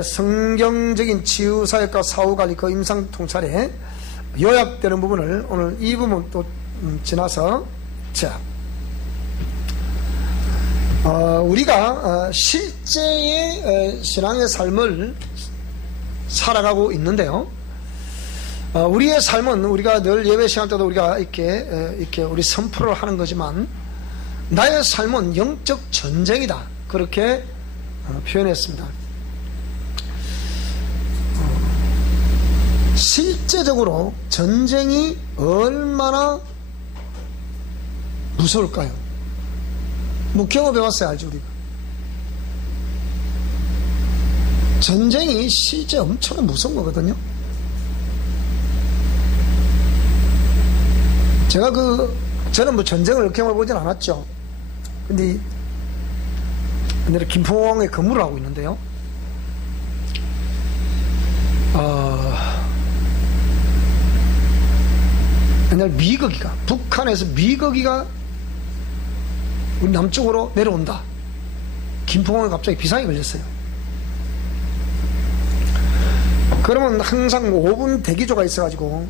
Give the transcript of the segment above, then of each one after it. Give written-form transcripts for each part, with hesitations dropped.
성경적인 치유사역과 사후관리 그 임상통찰에 요약되는 부분을 오늘 이 부분 또 지나서 자, 우리가 실제의 신앙의 삶을 살아가고 있는데요. 우리의 삶은 우리가 늘 예배 시간 때도 우리가 이렇게 우리 선포를 하는 거지만 나의 삶은 영적 전쟁이다 그렇게 표현했습니다. 실제적으로 전쟁이 얼마나 무서울까요? 뭐 경험해봤어야 알죠 우리가. 전쟁이 실제 엄청 무서운 거거든요. 저는 뭐 전쟁을 경험해보진 않았죠. 근데 옛날에 김포공항에 근무를 하고 있는데요. 옛날 미거기가, 북한에서 미거기가 우리 남쪽으로 내려온다. 김포공항에 갑자기 비상이 걸렸어요. 그러면 항상 5분 대기조가 있어가지고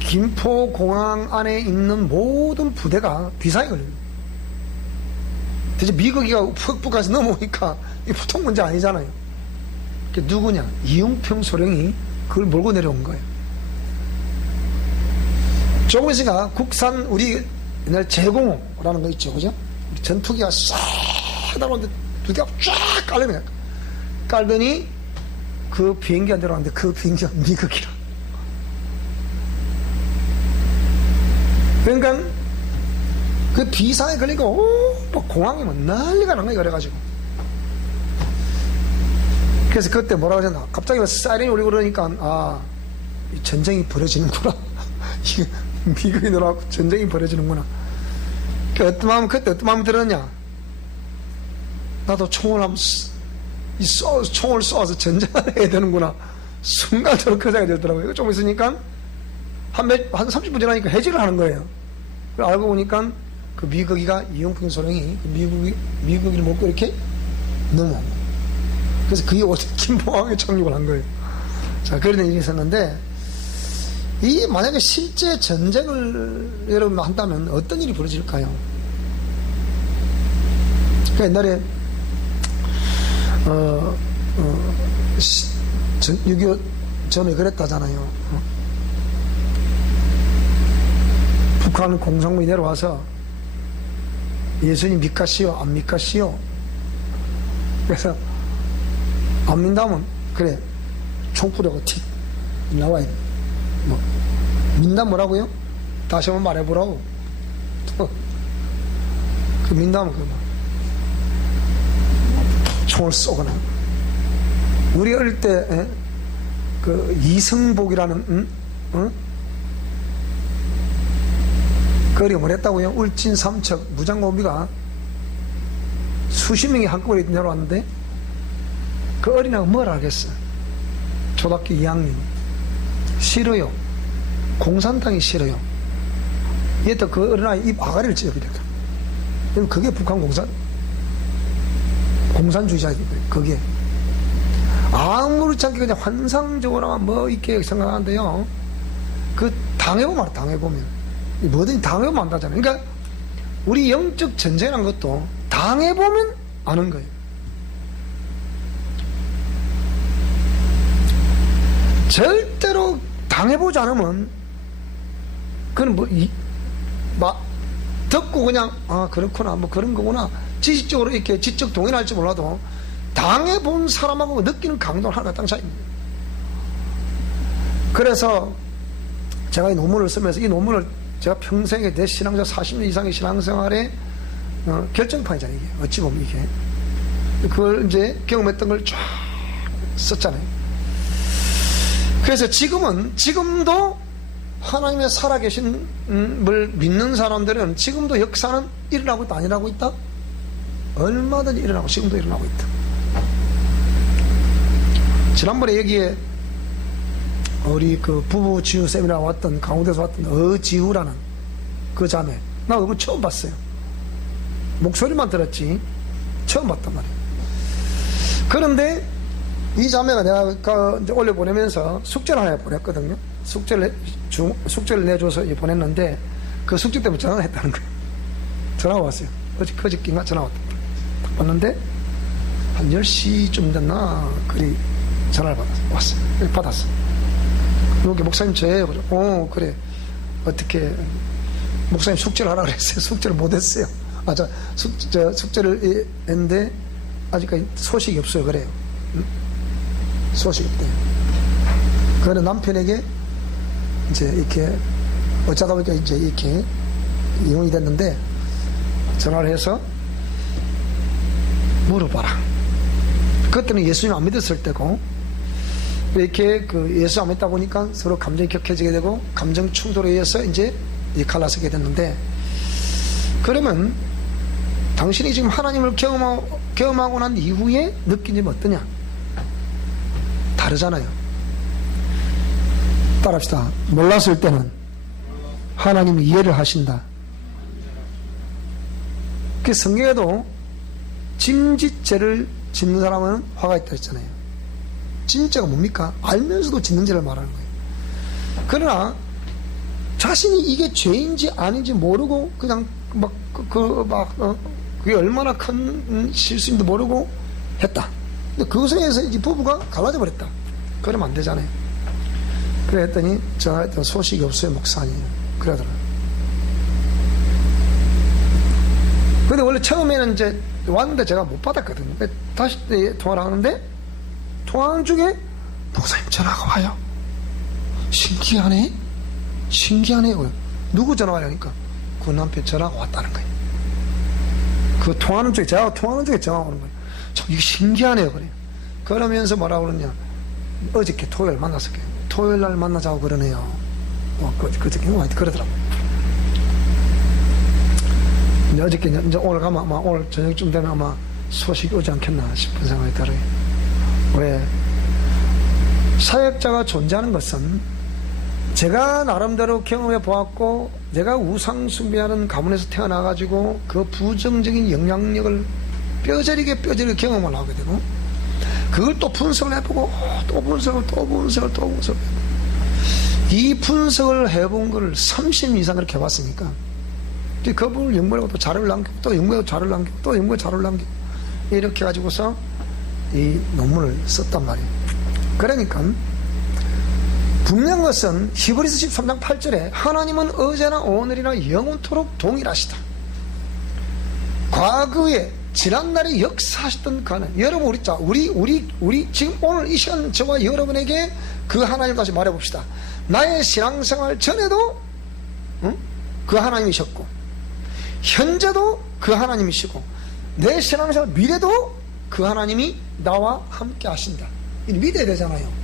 김포공항 안에 있는 모든 부대가 비상이 걸립니다. 대체 미거기가 북한에서 넘어오니까 이게 보통 문제 아니잖아요. 누구냐? 이용평 소령이 그걸 몰고 내려온 거예요. 조금 있으니까 국산 우리 옛날 제공호라는 거 있죠, 그죠? 우리 전투기가 싹 날아오는데 두 대가 쫙 깔려면 깔더니 그 비행기가 내려왔는데 그 비행기가 미거기라. 그러니까 그 비상에 걸리니까 뭐 공항이 뭐 난리가 난 거예요. 그래가지고 그래서 그때 뭐라고 하셨나? 갑자기 사이렌이 울리고 그러니까 전쟁이 벌어지는구나. 미국이 늘어나고 전쟁이 벌어지는구나. 그때 어떤 마음이 들었냐? 나도 총을 총을 쏘아서 전쟁을 해야 되는구나. 순간 저는 그 생각이 들더라고요. 좀 있으니까 한 30분 지나니까 해지를 하는 거예요. 알고 보니까 그 미거기가 이용평 소령이 미거기를 먹고 이렇게 넘어온 거예요. 그래서 그게 어제 김포항에 착륙을 한 거예요. 자, 그런 일이 있었는데, 이 만약에 실제 전쟁을 여러분 한다면 어떤 일이 벌어질까요? 그러니까 옛날에 6.25 전에 그랬다잖아요. 북한 공산군이 내려와서 예수님 믿가시오 안 믿가시오? 그래서 안 믿다면 그래 총구려고 틱 나와야 돼. 뭐 민다 뭐라고요? 다시 한번 말해보라고. 그 민다면 총을 쏘거나. 우리 어릴 때 그 이승복이라는 그 어린이 뭘 했다고요? 울진 삼척 무장공비가 수십 명이 한꺼번에 내려왔는데 그 어린아이가 뭘 알겠어? 초등학교 2학년. 싫어요. 공산당이 싫어요. 얘도 그 어린아이 입 아가리를 찢어버렸다. 그게 북한 공산주의자들이 그게. 아무렇지 않게 그냥 환상적으로 뭐 이렇게 생각하는데요. 그 당해보면 알아, 당해보면. 뭐든지 당해보면 안다잖아요. 그러니까 우리 영적 전쟁이라는 것도 당해보면 아는 거예요. 절대로 당해보지 않으면 그건 듣고 그냥 그렇구나 뭐 그런 거구나 지식적으로 이렇게 지적 동의할지 몰라도 당해본 사람하고 느끼는 강도는 하나가 땅 차이입니다. 그래서 제가 이 논문을 쓰면서 이 논문을 제가 평생에 내 신앙자 40년 이상의 신앙생활에 결정판이잖아요. 이게 어찌 보면 이게 그걸 이제 경험했던 걸 쫙 썼잖아요. 그래서 지금도 하나님의 살아계신 을 믿는 사람들은 지금도 역사는 일어나고 있다, 안 일어나고 있다? 얼마든지 일어나고 지금도 일어나고 있다. 지난번에 여기에 우리 그 부부 지우 세미나 왔던 강원도에서 왔던 어지우라는 그 자매, 나 얼굴 처음 봤어요. 목소리만 들었지 처음 봤단 말이에요. 그런데 이 자매가 내가 이제 올려보내면서 숙제를 하나 보냈거든요. 숙제를 내줘서 보냈는데 그 숙제 때문에 전화를 했다는 거예요. 전화가 왔어요. 그저께인가 전화가 왔는데 한 10시쯤 됐나 그리 전화를 왔어요. 받았어. 여기 목사님 저예요. 그래. 어떻게 목사님 숙제를 하라 그랬어요. 숙제를 못했어요. 숙제를 했는데 아직까지 소식이 없어요. 그래요. 소식이 없대요. 그래서 남편에게 이제 이렇게 어쩌다 보니까 이제 이렇게 이혼이 됐는데 전화를 해서 물어봐라. 그때는 예수님 안 믿었을 때고 이렇게 예수 안 믿다 보니까 서로 감정이 격해지게 되고 감정 충돌에 의해서 이제 갈라서게 됐는데, 그러면 당신이 지금 하나님을 경험하고 난 이후에 느낀 점이 어떠냐? 다르잖아요. 따라합시다. 몰랐을 때는 하나님이 이해를 하신다. 그 성경에도 짐짓죄를 짓는 사람은 화가 있다 했잖아요. 짐짓죄가 뭡니까? 알면서도 짓는 죄를 말하는 거예요. 그러나 자신이 이게 죄인지 아닌지 모르고 그냥 그게 얼마나 큰 실수인지 모르고 했다. 근데 그것에 의해서 이 부부가 갈라져 버렸다. 그러면 안 되잖아요. 그래 했더니 전화했더니 소식이 없어요, 목사님. 그러더라고요. 근데 원래 처음에는 이제 왔는데 제가 못 받았거든요. 다시 통화를 하는데 통화하는 중에 목사님 전화가 와요. 신기하네요. 누구 전화 와요니까 그 남편 전화가 왔다는 거예요. 그 통화하는 중에 제가 통화하는 중에 전화가 오는 거예요. 참 이게 신기하네요. 그래요. 그러면서 뭐라고 그러냐? 어저께 토요일 만났을게. 토요일 날 만나자고 그러네요. 그저께 그러더라고요. 근데 어저께 이제 오늘 가면 아마 오늘 저녁쯤 되면 아마 소식이 오지 않겠나 싶은 생각이 들어요. 왜? 사역자가 존재하는 것은 제가 나름대로 경험해 보았고, 내가 우상 숭배하는 가문에서 태어나가지고 그 부정적인 영향력을 뼈저리게 경험을 하게 되고, 그걸 또 분석을 해보고, 또 분석을 해보고, 이 분석을 해본 걸 30년 이상 그렇게 해봤으니까, 그분을 연구하고 또 자료를 남기고, 또 연구하고 자료를 남기고, 또 연구하고 자료를 남기고, 이렇게 가지고서 이 논문을 썼단 말이에요. 그러니까, 분명한 것은 히브리서 13장 8절에 하나님은 어제나 오늘이나 영원토록 동일하시다. 과거에 지난날에 역사하셨던 그 하나님, 여러분 우리 지금 오늘 이 시간 저와 여러분에게 그 하나님 다시 말해봅시다. 나의 신앙생활 전에도 그 하나님이셨고, 현재도 그 하나님이시고, 내 신앙생활 미래도 그 하나님이 나와 함께 하신다. 믿어야 되잖아요.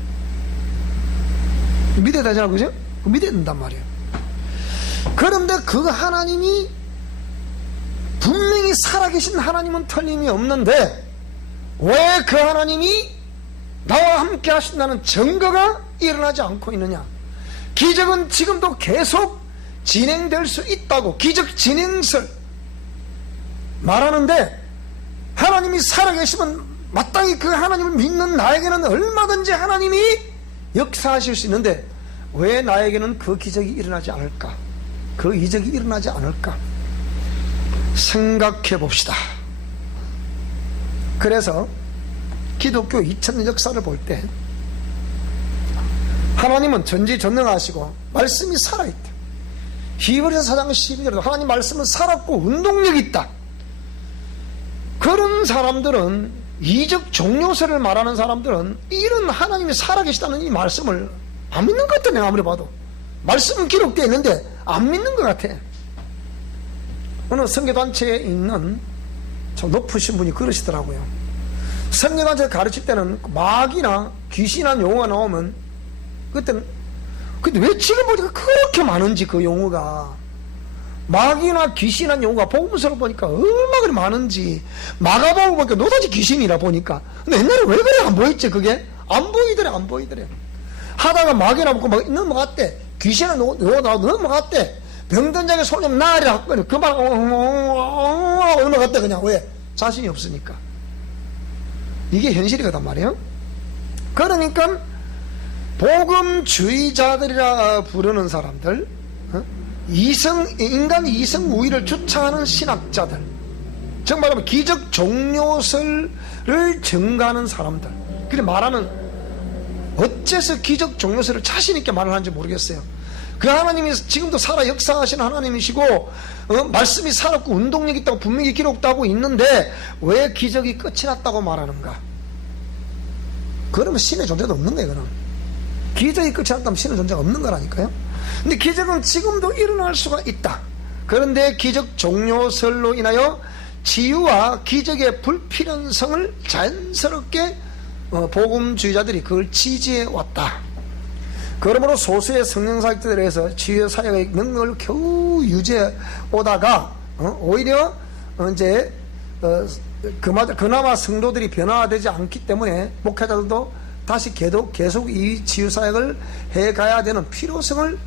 믿어야 되잖아, 그죠? 믿어야 된단 말이에요. 그런데 그 하나님이 분명히 살아계신 하나님은 틀림이 없는데, 왜 그 하나님이 나와 함께 하신다는 증거가 일어나지 않고 있느냐? 기적은 지금도 계속 진행될 수 있다고 기적 진행설 말하는데, 하나님이 살아계시면 마땅히 그 하나님을 믿는 나에게는 얼마든지 하나님이 역사하실 수 있는데 왜 나에게는 그 기적이 일어나지 않을까? 그 이적이 일어나지 않을까? 생각해 봅시다. 그래서 기독교 2000년 역사를 볼 때 하나님은 전지전능하시고 말씀이 살아있다. 히브리서 4장 12절에도 하나님 말씀은 살았고 운동력이 있다. 그런 사람들은, 이적 종료설을 말하는 사람들은 이런 하나님이 살아계시다는 이 말씀을 안 믿는 것 같아. 내가 아무리 봐도 말씀은 기록되어 있는데 안 믿는 것 같아. 어느 선교단체에 있는 좀 높으신 분이 그러시더라고요. 선교단체가 가르칠 때는 마귀나 귀신이라는 용어가 나오면 그때는, 근데 왜 지금 보니까 그렇게 많은지, 그 용어가 마귀나 귀신이라는 용어가 복음서를 보니까 얼마나 그리 많은지, 마가복음 보니까 노다지 귀신이라 보니까. 근데 옛날에 왜 그래 안 보였지? 그게 안 보이더래. 하다가 마귀나 보고 막 넘어갔대. 귀신은 넘어갔대. 병든 자에게 손 좀 나으리라 했거든. 그만 넘어갔대. 그냥 왜? 자신이 없으니까. 이게 현실이거단 말이에요. 그러니까 복음주의자들이라 부르는 사람들, 인간 이성 우위를 주창하는 신학자들, 즉 말하면 기적 종료설을 증가하는 사람들, 그래 말하는, 어째서 기적 종료설을 자신있게 말을 하는지 모르겠어요. 그 하나님이 지금도 살아 역사하시는 하나님이시고, 말씀이 살았고 운동력 있다고 분명히 기록하고 있는데 왜 기적이 끝이 났다고 말하는가? 그러면 신의 존재도 없는 거예요. 그럼 기적이 끝이 났다면 신의 존재가 없는 거라니까요. 근데 기적은 지금도 일어날 수가 있다. 그런데 기적 종료설로 인하여 치유와 기적의 불필요성을 자연스럽게 복음주의자들이 그걸 지지해 왔다. 그러므로 소수의 성령사역자들에 의해서 치유의 사역의 능력을 겨우 유지해 오다가 오히려 이제 그나마 성도들이 변화되지 않기 때문에 목회자들도 다시 계속 이 치유 사역을 해가야 되는 필요성을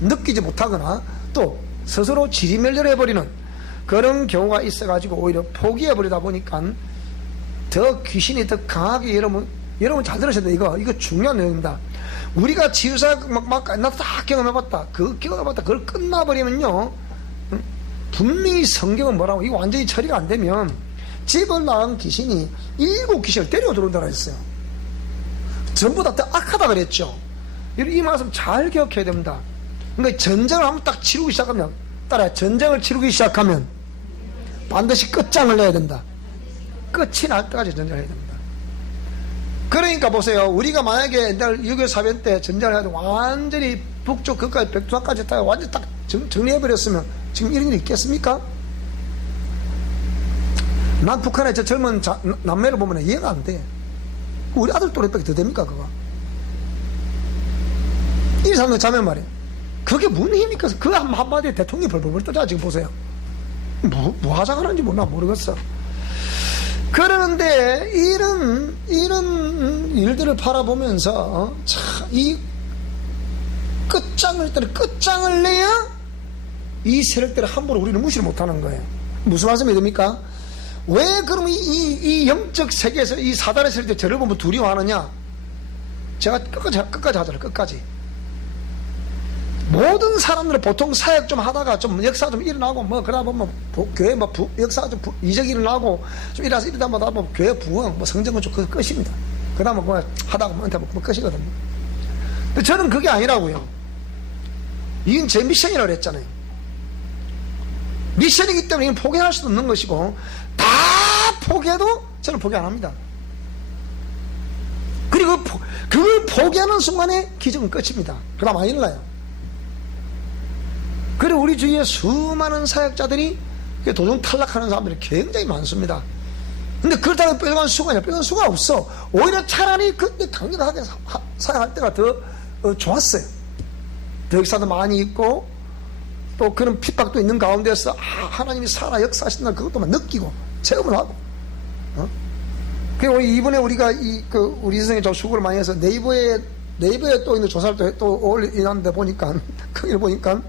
느끼지 못하거나 또 스스로 지리멸렬해버리는 그런 경우가 있어가지고 오히려 포기해버리다 보니까 더 귀신이 더 강하게 여러분 잘 들으셔야 돼요. 이거 중요한 내용입니다. 우리가 치유사역 나도 다 경험해봤다. 그걸 끝나버리면요, 분명히 성경은 뭐라고, 이거 완전히 처리가 안 되면 집을 나간 귀신이 7귀신을 데리고 들어온다고 했어요. 전부 다 악하다 그랬죠. 이 말씀 잘 기억해야 됩니다. 그러니까 전쟁을 한번 딱 치르기 시작하면, 전쟁을 치르기 시작하면 반드시 끝장을 내야 된다. 끝이 날 때까지 전쟁을 해야 됩니다. 그러니까 보세요. 우리가 만약에 옛날 6.25 사변 때 전쟁을 해도 완전히 북쪽 그까지 백두산까지 다 완전히 딱 정리해버렸으면 지금 이런 일이 있겠습니까? 난 북한의 저 젊은 남매를 보면 이해가 안 돼. 우리 아들 또래밖에 더 됩니까 그거? 이 사람들 자면 말이에요. 그게 무슨 힘입니까? 그 한마디에 대통령이 벌벌 떠자. 지금 보세요. 뭐 하자고 하는지 모르겠어. 그러는데 이런 일들을 바라보면서 이 끝장을 내야 이 세력들을 함부로 우리는 무시를 못하는 거예요. 무슨 말씀이 됩니까? 왜 그럼 이 영적 세계에서 이 사단의 세력들 저를 보면 두려워하느냐? 제가 끝까지 하잖아요. 끝까지. 모든 사람들은 보통 사역 좀 하다가 좀 역사 좀 일어나고 그러다 보면 교회 역사 좀 이적이 일어나고 좀 이러다 보면 교회 부흥 성전 건축 그 끝입니다. 그 다음에 하다가 은퇴 끝이거든요. 근데 저는 그게 아니라고요. 이건 제 미션이라고 그랬잖아요. 미션이기 때문에 이건 포기할 수도 없는 것이고, 다 포기해도 저는 포기 안 합니다. 그리고 그걸 포기하는 순간에 기적은 끝입니다. 그 다음 안 일어나요. 그리고 우리 주위에 수많은 사역자들이 도중 탈락하는 사람들이 굉장히 많습니다. 근데 그렇다고 뼈간 수가 없어. 오히려 차라리 그때 강력하게 사역할 때가 더 좋았어요. 더 역사도 많이 있고 또 그런 핍박도 있는 가운데서 하나님이 살아 역사하신다 그것도만 느끼고 체험을 하고. 그리고 이번에 우리가 우리 선생님이 좀 수고를 많이 해서 네이버에 또 있는 조사를 또 올리는데 보니까 거기를 보니까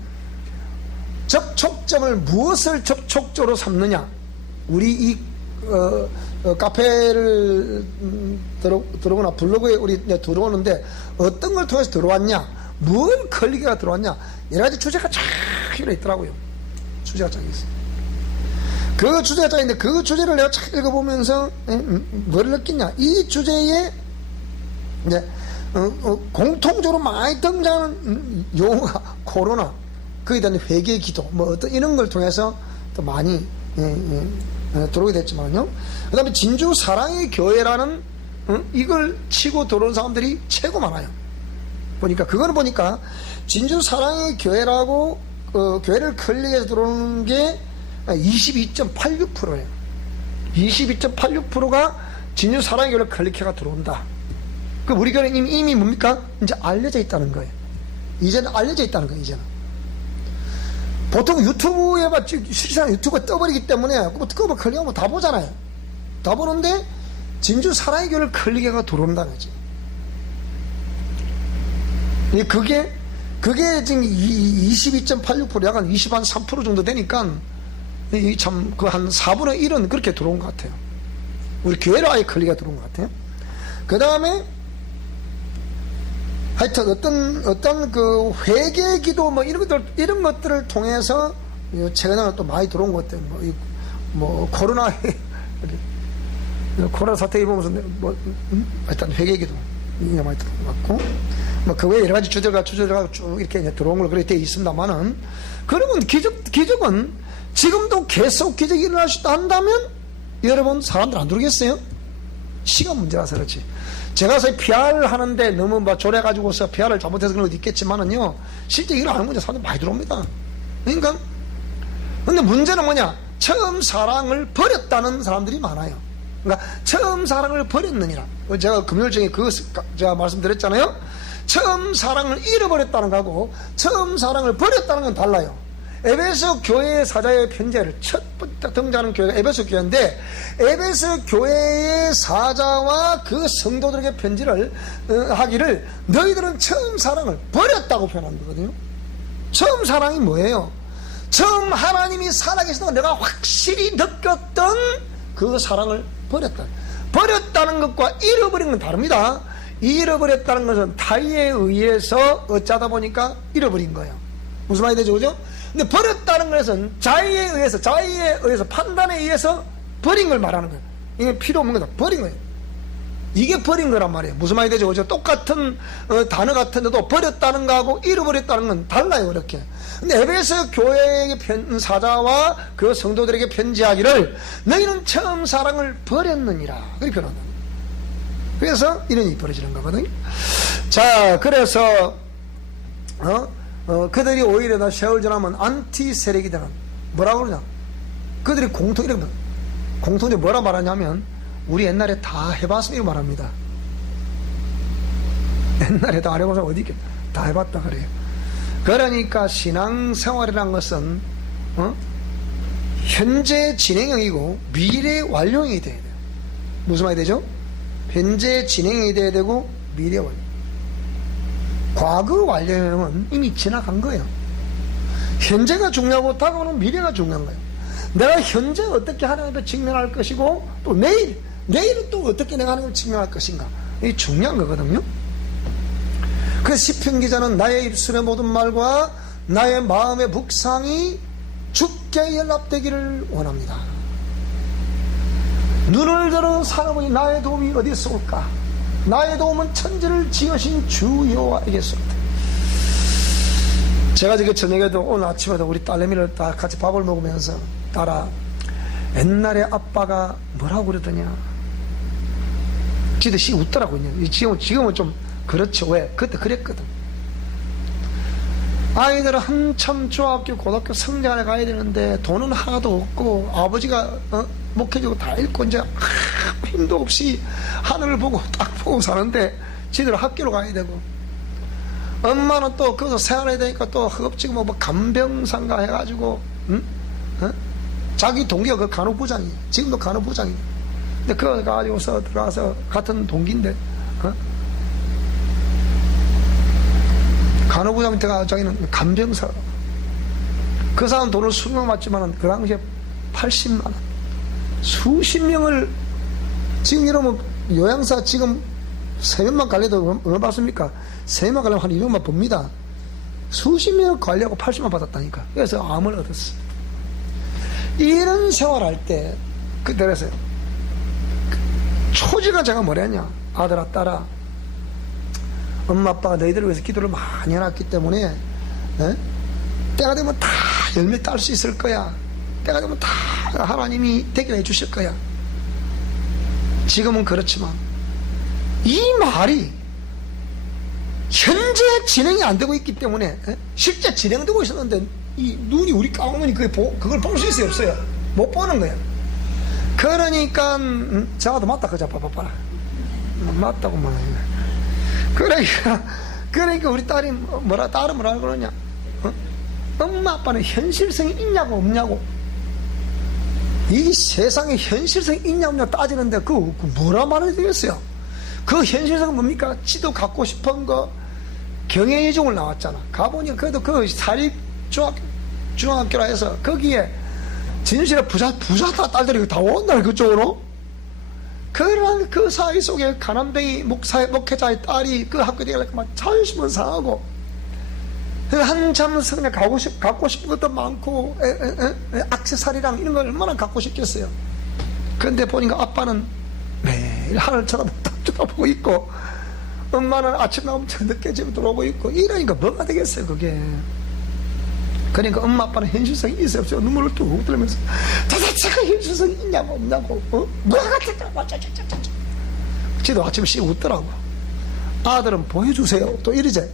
접촉점을 무엇을 접촉조로 삼느냐. 우리 이 카페를 들어오거나 블로그에 우리 들어오는데 어떤 걸 통해서 들어왔냐, 뭘 걸리게가 들어왔냐, 여러 가지 주제가 쫙 있더라고요. 주제가 쫙 있어요. 그 주제가 쫙 있는데 그 주제를 내가 쫙 읽어보면서 뭘 느끼냐, 이 주제에 이제 공통적으로 많이 등장하는 용어가 코로나, 거기에 대한 회개 기도, 어떤 이런 걸 통해서 또 많이 들어오게 됐지만요. 그 다음에 진주 사랑의 교회라는 이걸 치고 들어온 사람들이 최고 많아요. 그거는 보니까 진주 사랑의 교회라고 교회를 클릭해서 들어오는 게 22.86%예요. 22.86%가 진주 사랑의 교회를 클릭해가 들어온다. 그럼 우리 교회는 이미 뭡니까? 이제 알려져 있다는 거예요. 이제는 알려져 있다는 거예요. 이제는. 보통 유튜브에 실시간 유튜브가 떠버리기 때문에 그거 클릭하면 다 보잖아요. 다 보는데 진주 사랑의 교회를 클릭해가 들어온다는 거지. 그게 지금 22.86% 약간 23% 정도 되니까 참 그 한 4분의 1은 그렇게 들어온 것 같아요. 우리 교회로 아예 클릭해 들어온 것 같아요. 그 다음에 하여튼 어떤 그 회개 기도 뭐 이런 것들을 통해서 최근에 또 많이 들어온 것 같아요. 뭐 코로나 사태 보면서 하여튼 회개 기도 이게 많이 들어온 것 같고 뭐 그 외에 여러 가지 주제가 쭉 이렇게 이제 들어온 걸로 그렇게 되어 있습니다만은 그러면 기적은 지금도 계속 기적이 일어날 수 있다 한다면 여러분 사람들 안 들어오겠어요? 시간 문제라서 그렇지. 제가 PR 하는데 너무 막 졸여가지고서 PR을 잘못해서 그런 것도 있겠지만은요, 실제 일어나는 문제 사람들 많이 들어옵니다. 그러니까, 근데 문제는 뭐냐? 처음 사랑을 버렸다는 사람들이 많아요. 그러니까, 처음 사랑을 버렸느니라. 제가 금요일 중에 제가 말씀드렸잖아요. 처음 사랑을 잃어버렸다는 거하고, 처음 사랑을 버렸다는 건 달라요. 에베소 교회 사자의 편지를 첫 번째 등장하는 교회가 에베소 교회인데 에베소 교회의 사자와 그 성도들에게 편지를 하기를 너희들은 처음 사랑을 버렸다고 표현한 거거든요. 처음 사랑이 뭐예요? 처음 하나님이 살아계시다고 내가 확실히 느꼈던 그 사랑을 버렸다는 것과 잃어버린 건 다릅니다. 잃어버렸다는 것은 타의에 의해서 어쩌다 보니까 잃어버린 거예요. 무슨 말이 되죠? 그죠? 근데 버렸다는 것은 자의에 의해서 판단에 의해서 버린 걸 말하는 거예요. 이게 필요 없는 거다. 버린 거예요. 이게 버린 거란 말이에요. 무슨 말이 되죠? 그죠? 똑같은 단어 같은데도 버렸다는 거하고 잃어버렸다는 건 달라요. 그렇게. 근데 에베소 교회의 사자와 그 성도들에게 편지하기를 너희는 처음 사랑을 버렸느니라. 그렇게 표현한다. 그래서 이런 일이 벌어지는 거거든요. 자, 그래서 그들이 오히려 나 세월 지나면 안티 세력이 되는 뭐라고 그러냐? 그들이 공통적으로 뭐라 말하냐면 우리 옛날에 다 해봤으면 이렇게 말합니다. 옛날에 다 해봐서 어디 있겠다. 다 해봤다 그래요. 그러니까 신앙생활이란 것은 현재 진행형이고 미래 완료형이 돼야 돼요. 무슨 말이 되죠? 현재 진행형이 돼야 되고 미래 완료. 과거 완료형은 이미 지나간 거예요. 현재가 중요하고 다가오는 미래가 중요한 거예요. 내가 현재 어떻게 하나님을 직면할 것이고 또 내일은 또 어떻게 내가 하나님을 직면할 것인가, 이게 중요한 거거든요. 그래서 시편 기자는 나의 입술의 모든 말과 나의 마음의 묵상이 주께 연락되기를 원합니다. 눈을 들어 살아보니 나의 도움이 어디서 올까? 나의 도움은 천지를 지으신 주 여호와에게서로다. 제가 저녁에도 오늘 아침에도 우리 딸내미를 다 같이 밥을 먹으면서 딸아, 옛날에 아빠가 뭐라고 그러더냐? 지도 웃더라고요. 지금은 좀 그렇죠. 왜? 그때 그랬거든. 아이들은 한참 중학교 고등학교 성장해 가야 되는데 돈은 하나도 없고 아버지가 목회지고 다 읽고 이제 힘도 없이 하늘을 보고 딱 보고 사는데 지들 학교로 가야 되고, 엄마는 또 거기서 생활해야 되니까 또 허겁지겁 뭐 간병상가 해가지고 자기 동기가 그 간호부장이에요. 지금도 간호부장이에요. 근데 그거 가지고서 들어가서 같은 동기인데 간호부장 들어가서 자기는 간병사. 그 사람 돈을 수명 맞지만 그 당시에 80만 원. 수십 명을, 지금 이러면 요양사 지금 3명만 관리도 얼마 받습니까? 3명만 관리하면 한 200만 봅니다. 수십 명을 관리하고 80만 받았다니까. 그래서 암을 얻었어. 이런 생활할 때, 그래서 초지가 제가 뭐랬냐? 아들아, 딸아, 엄마 아빠가 너희들을 위해서 기도를 많이 해놨기 때문에 때가 되면 다 열매 딸 수 있을 거야. 때가 되면 다 하나님이 대결해 주실 거야. 지금은 그렇지만 이 말이 현재 진행이 안 되고 있기 때문에 실제 진행되고 있었는데 이 눈이 우리 까먹으니 그걸 볼 수 있어요, 없어요? 못 보는 거야. 그러니까 저도 맞다 그자 봐봐라. 맞다고 말해. 그러니까 우리 딸이 딸은 뭐라 그러냐? 엄마 아빠는 현실성이 있냐고 없냐고. 이 세상에 현실성이 있냐 없냐 따지는데 그 뭐라 말해야 되겠어요? 그 현실성은 뭡니까? 지도 갖고 싶은 거 경영이종을 나왔잖아. 가보니 그래도 그 사립 중학교라 해서 거기에 진실의 부자 딸들이 다 온다 그쪽으로. 그런 그 사이 속에 가난뱅이 목회자의 딸이 그 학교에 가려면 자존심은 상하고, 한참 성냥 갖고 싶은 것도 많고, 액세서리랑 이런 걸 얼마나 갖고 싶겠어요. 그런데 보니까 아빠는 매일 하늘 쳐다보고 있고, 엄마는 아침 나오면 늦게 집에 들어오고 있고, 이러니까 뭐가 되겠어요, 그게. 그러니까 엄마 아빠는 현실성이 있어요, 없어요? 눈물을 뚝 들으면서 도대체가 현실성이 있냐고 없냐고, 뭐가 같았다고, 지도 아침에 씩 웃더라고. 아들은 보여주세요, 또 이러지.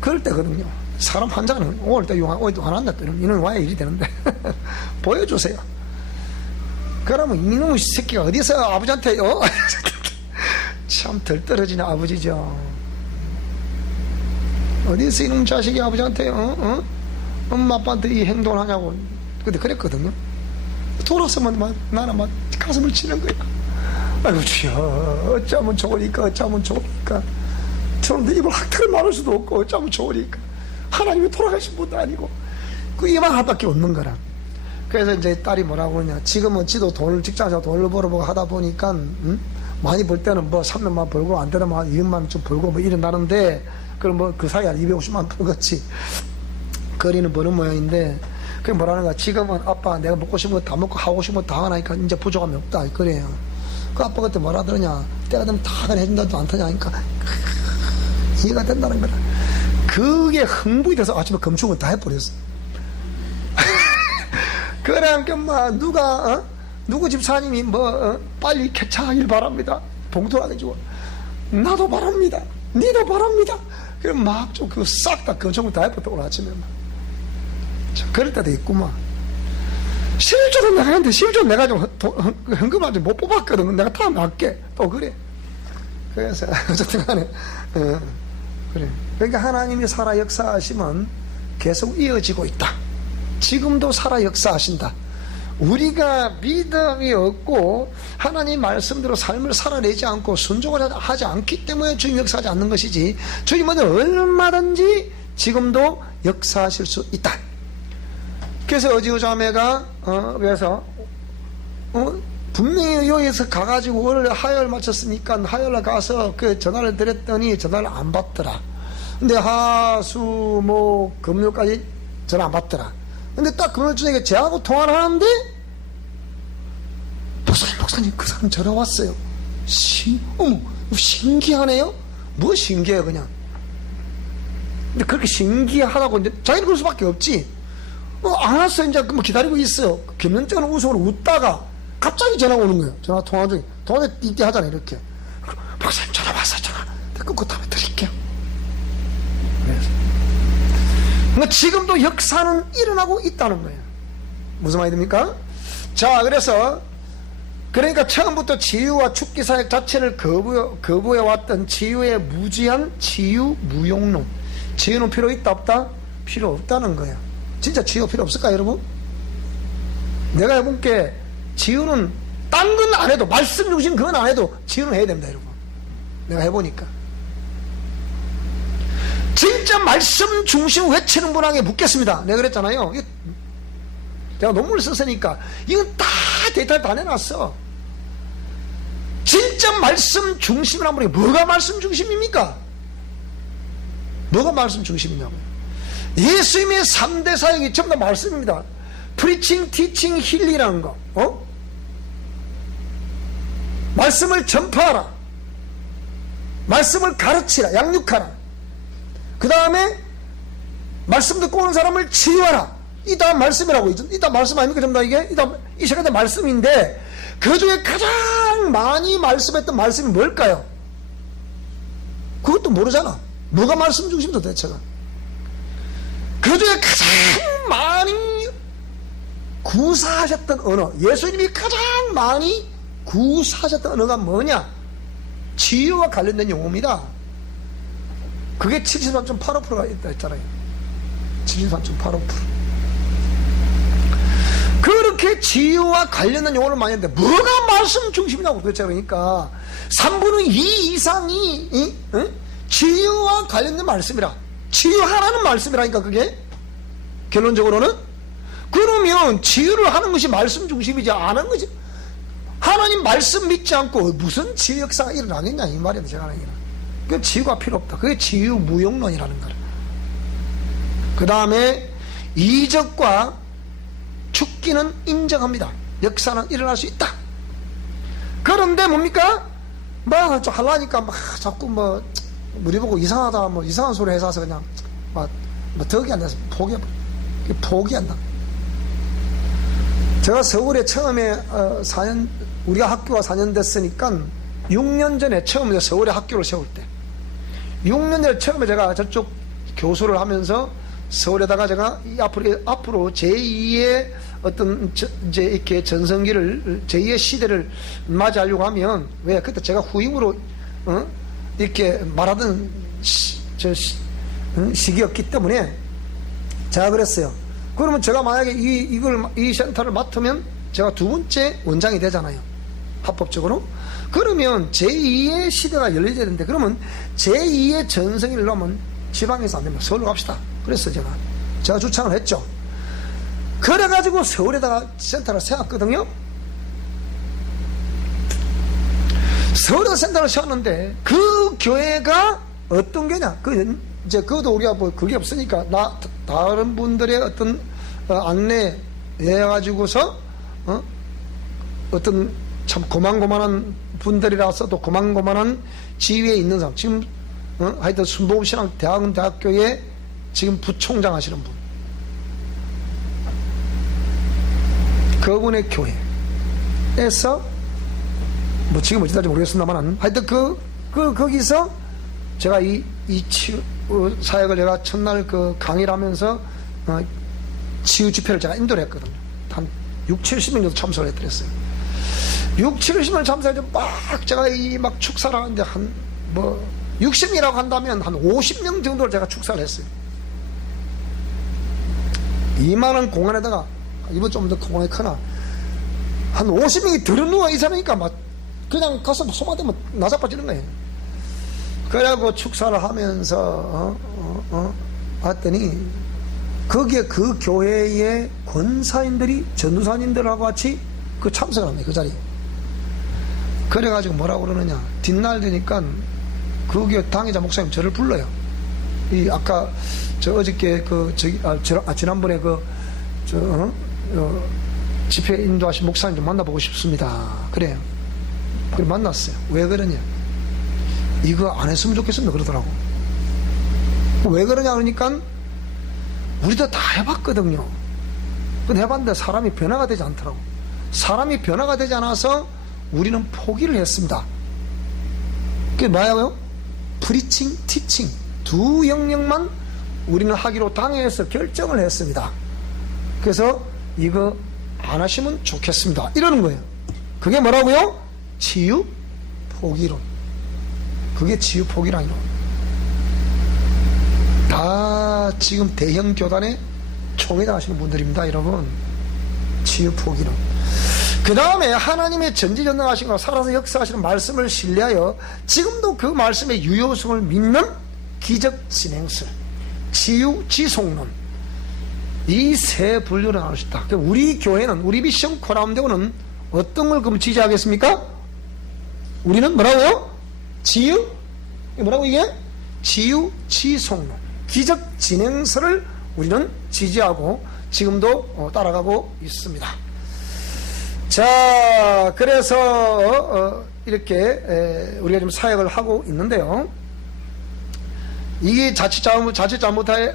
그럴 때거든요. 사람 환자는 오늘도 화났다, 이는 와야 일이 되는데 보여주세요. 그러면 이놈의 새끼가 어디서 아버지한테 참 덜 떨어지는 아버지죠. 어디서 이놈 자식이 아버지한테 엄마 아빠한테 이 행동을 하냐고 그때 그랬거든요. 돌아서면 나는 막 가슴을 치는 거야. 아이고 주여, 어쩌면 좋으니까, 어쩌면 좋으니까. 저런데 입을 학대를 말할 수도 없고, 어쩌면 좋으니까. 하나님이 돌아가신 분도 아니고, 그 이만 할 밖에 없는 거라. 그래서 이제 딸이 뭐라고 그러냐, 지금은 지도 직장에서 돈을 벌어보고 하다 보니까 많이 벌 때는 뭐 300만 벌고 안 되면 200만 좀 벌고 뭐 이런다는데, 그럼 뭐 그 사이에 250만 벌겠지. 거리는 버는 모양인데, 그게 뭐라는 거야. 지금은 아빠 내가 먹고 싶은 거 다 먹고 하고 싶은 거 다 하나니까 이제 부족함이 없다, 그래요. 그 아빠 그때 뭐라 그러냐, 때가 되면 다 해준다도 안 타냐 하니까 이해가 된다는 거라. 그게 흥분이 돼서 아침에 검축을 다 해버렸어. 그러니까 막 누구 집사님이 빨리 개차하길 바랍니다, 봉투를 해주고, 나도 바랍니다, 니도 바랍니다. 그럼 막 좀 그 싹 다 검축을 다 해버렸다, 오늘 아침에 막. 그럴 때도 있구만. 실조는 내가 했는데, 실조는 내가 좀 현금을 아직 못 뽑았거든. 내가 다 낫게 또 그래. 그래서 어쨌든 간에 그래. 그러니까 하나님이 살아 역사하시면 계속 이어지고 있다. 지금도 살아 역사하신다. 우리가 믿음이 없고 하나님 말씀대로 삶을 살아내지 않고 순종을 하지 않기 때문에 주님 역사하지 않는 것이지, 주님은 얼마든지 지금도 역사하실 수 있다. 그래서 어지우자매가 그래서 분명히 여기서 가가지고 원래 하열 마쳤으니까 하열을 가서 그 전화를 드렸더니 전화를 안 받더라. 근데 하수목 금요일까지 전화 안 받더라. 근데 딱 금요일 저녁에 쟤하고 통화를 하는데, 목사님 그 사람 전화 왔어요. 어머, 신기하네요. 뭐 신기해요 그냥. 근데 그렇게 신기하다고 이제 자기는 그럴 수밖에 없지. 안 왔어. 이제 뭐 기다리고 있어. 김영재는 웃음으로 웃다가 갑자기 전화가 오는 거예요. 전화 통화 중에. 통화 띠띠 하잖아, 이렇게. 박사님 전화 왔어, 전화. 끊고 다음에 드릴게요. 그래서. 그러니까 지금도 역사는 일어나고 있다는 거예요. 무슨 말이 됩니까? 자, 그러니까 처음부터 치유와 축기 사역 자체를 거부해왔던 치유의 무지한 치유 무용론. 치유는 필요 있다, 없다? 필요 없다는 거예요. 진짜 치유 필요 없을까요, 여러분? 내가 해볼게. 치유는 딴 건 안 해도, 말씀 중심 그건 안 해도 치유는 해야 됩니다, 여러분. 내가 해보니까. 진짜 말씀 중심 외치는 분에게 묻겠습니다. 내가 그랬잖아요. 내가 논문을 썼으니까 이건 다 데이터를 다 내놨어. 진짜 말씀 중심이란 분이 뭐가 말씀 중심입니까? 뭐가 말씀 중심이냐고요. 예수님의 3대 사역이 전부 다 말씀입니다. 프리칭, 티칭, 힐리라는 거. 말씀을 전파하라. 말씀을 가르치라. 양육하라. 그 다음에 말씀 듣고 오는 사람을 치유하라. 이 다 말씀이라고. 이 다 말씀 아닙니까? 전부 다 이게? 이 시간에 말씀인데, 그 중에 가장 많이 말씀했던 말씀이 뭘까요? 그것도 모르잖아. 뭐가 말씀 중심이다, 대체가. 그 중에 가장 많이 구사하셨던 언어, 예수님이 가장 많이 구사하셨던 언어가 뭐냐? 치유와 관련된 용어입니다. 그게 73.85%가 있다 했잖아요. 73.85%. 그렇게 치유와 관련된 용어를 많이 했는데 뭐가 말씀 중심이냐고 도대체. 그러니까 3분의 2 이상이 치유와 관련된 말씀이라. 치유하라는 말씀이라니까 그게. 결론적으로는. 그러면 치유를 하는 것이 말씀 중심이지 않은 거지. 하나님 말씀 믿지 않고 무슨 치유 역사가 일어나겠냐 이 말이에요. 제가 하는 얘기는. 그 치유가 필요 없다. 그게 치유 무용론이라는 거예요. 그 다음에 이적과 죽기는 인정합니다. 역사는 일어날 수 있다. 그런데 뭡니까? 뭐 좀 하려니까 막 자꾸 뭐 우리 보고 이상하다 뭐 이상한 소리 해서 그냥 막 덕이 안 돼서 포기한다. 제가 서울에 처음에 4년 우리가 학교가 4년 됐으니까 6년 전에 처음 서울에 학교를 세울 때 6년 전에 처음에 제가 저쪽 교수를 하면서 서울에다가 제가 앞으로 제2의 어떤 이제 이렇게 전성기를 제2의 시대를 맞이하려고 하면 왜 그때 제가 후임으로 이렇게 말하던 시기였기 때문에 제가 그랬어요. 그러면 제가 만약에 이 센터를 맡으면 제가 두 번째 원장이 되잖아요. 합법적으로. 그러면 제2의 시대가 열려야 되는데 그러면 제2의 전성기를 넣으면 지방에서 안 됩니다. 서울로 갑시다. 그랬어요. 제가 주창을 했죠. 그래가지고 서울에다가 센터를 세웠거든요. 서울에다 센터를 세웠는데 그 교회가 어떤 교회냐? 이제 그것도 우리가 뭐 그게 없으니까 다른 분들의 어떤 안내 해가지고서 어떤 참 고만고만한 분들이라서 또 고만고만한 지위에 있는 사람 지금 하여튼 순복음신앙 대학교에 지금 부총장 하시는 분 그분의 교회에서 뭐 지금 어찌 될지 모르겠습니다만 하여튼 거기서 제가 이 치유 사역을 제가 첫날 그 강의를 하면서 치유 집회를 제가 인도를 했거든요. 한 60-70명 정도 참석을 했더랬어요. 60-70명 참석해서 막 제가 막 축사를 하는데 한 뭐 60명이라고 한다면 한 50명 정도를 제가 축사를 했어요. 2만원 공간에다가 이번 좀 더 공간이 크나 한 50명이 들어누워 있으니까 막 그냥 가서 소마대면 나자빠지는 거예요. 그래갖고 축사를 하면서 봤더니 거기에 그 교회의 권사님들이 전도사님들하고 같이 그 참석을 합니다. 그 자리에. 그래가지고 뭐라고 그러느냐 뒷날 되니까 그 교회 당회자 목사님 저를 불러요. 아까 어저께 지난번에 집회 인도하신 목사님 좀 만나보고 싶습니다. 그래요. 그래 만났어요. 왜 그러냐 이거 안 했으면 좋겠습니다 그러더라고. 왜 그러냐 그러니까 우리도 다 해봤거든요. 근데 해봤는데 사람이 변화가 되지 않더라고. 사람이 변화가 되지 않아서 우리는 포기를 했습니다. 그게 뭐야고요? 프리칭, 티칭 두 영역만 우리는 하기로 당회에서 결정을 했습니다. 그래서 이거 안 하시면 좋겠습니다 이러는 거예요. 그게 뭐라고요? 치유 포기론. 그게 치유 포기론이로. 다 지금 대형 교단에 총회장 하시는 분들입니다 여러분. 치유 포기론. 그 다음에 하나님의 전지전능하신 거 살아서 역사하시는 말씀을 신뢰하여 지금도 그 말씀의 유효성을 믿는 기적 진행설, 치유 지속론, 이 세 분류를 나눌 수 있다. 우리 교회는 우리 미션 코람대오는 어떤 걸 그럼 지지하겠습니까? 우리는 뭐라고요? 치유 뭐라고 이게? 치유 지속론, 기적 진행설을 우리는 지지하고 지금도 따라가고 있습니다. 자, 그래서 이렇게 우리가 지금 사역을 하고 있는데요. 이게 자칫 잘못하게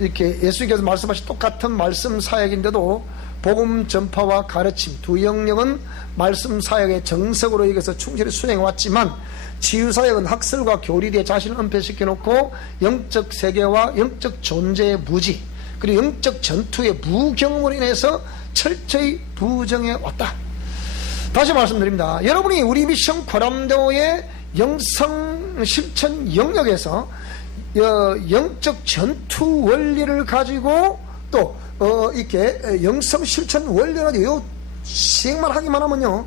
이렇게 예수님께서 말씀하신 똑같은 말씀 사역인데도 복음 전파와 가르침 두 영역은 말씀 사역의 정석으로 여기서 충실히 수행해 왔지만 치유 사역은 학설과 교리에 자신을 은폐시켜 놓고 영적 세계와 영적 존재의 무지 그리고 영적 전투의 무경험으로 인해서 철저히 부정해 왔다. 다시 말씀드립니다. 여러분이 우리 미션 코람데오의 영성 실천 영역에서 영적 전투 원리를 가지고 또 이렇게 영성 실천 원리를 가지고 시행만 하기만 하면요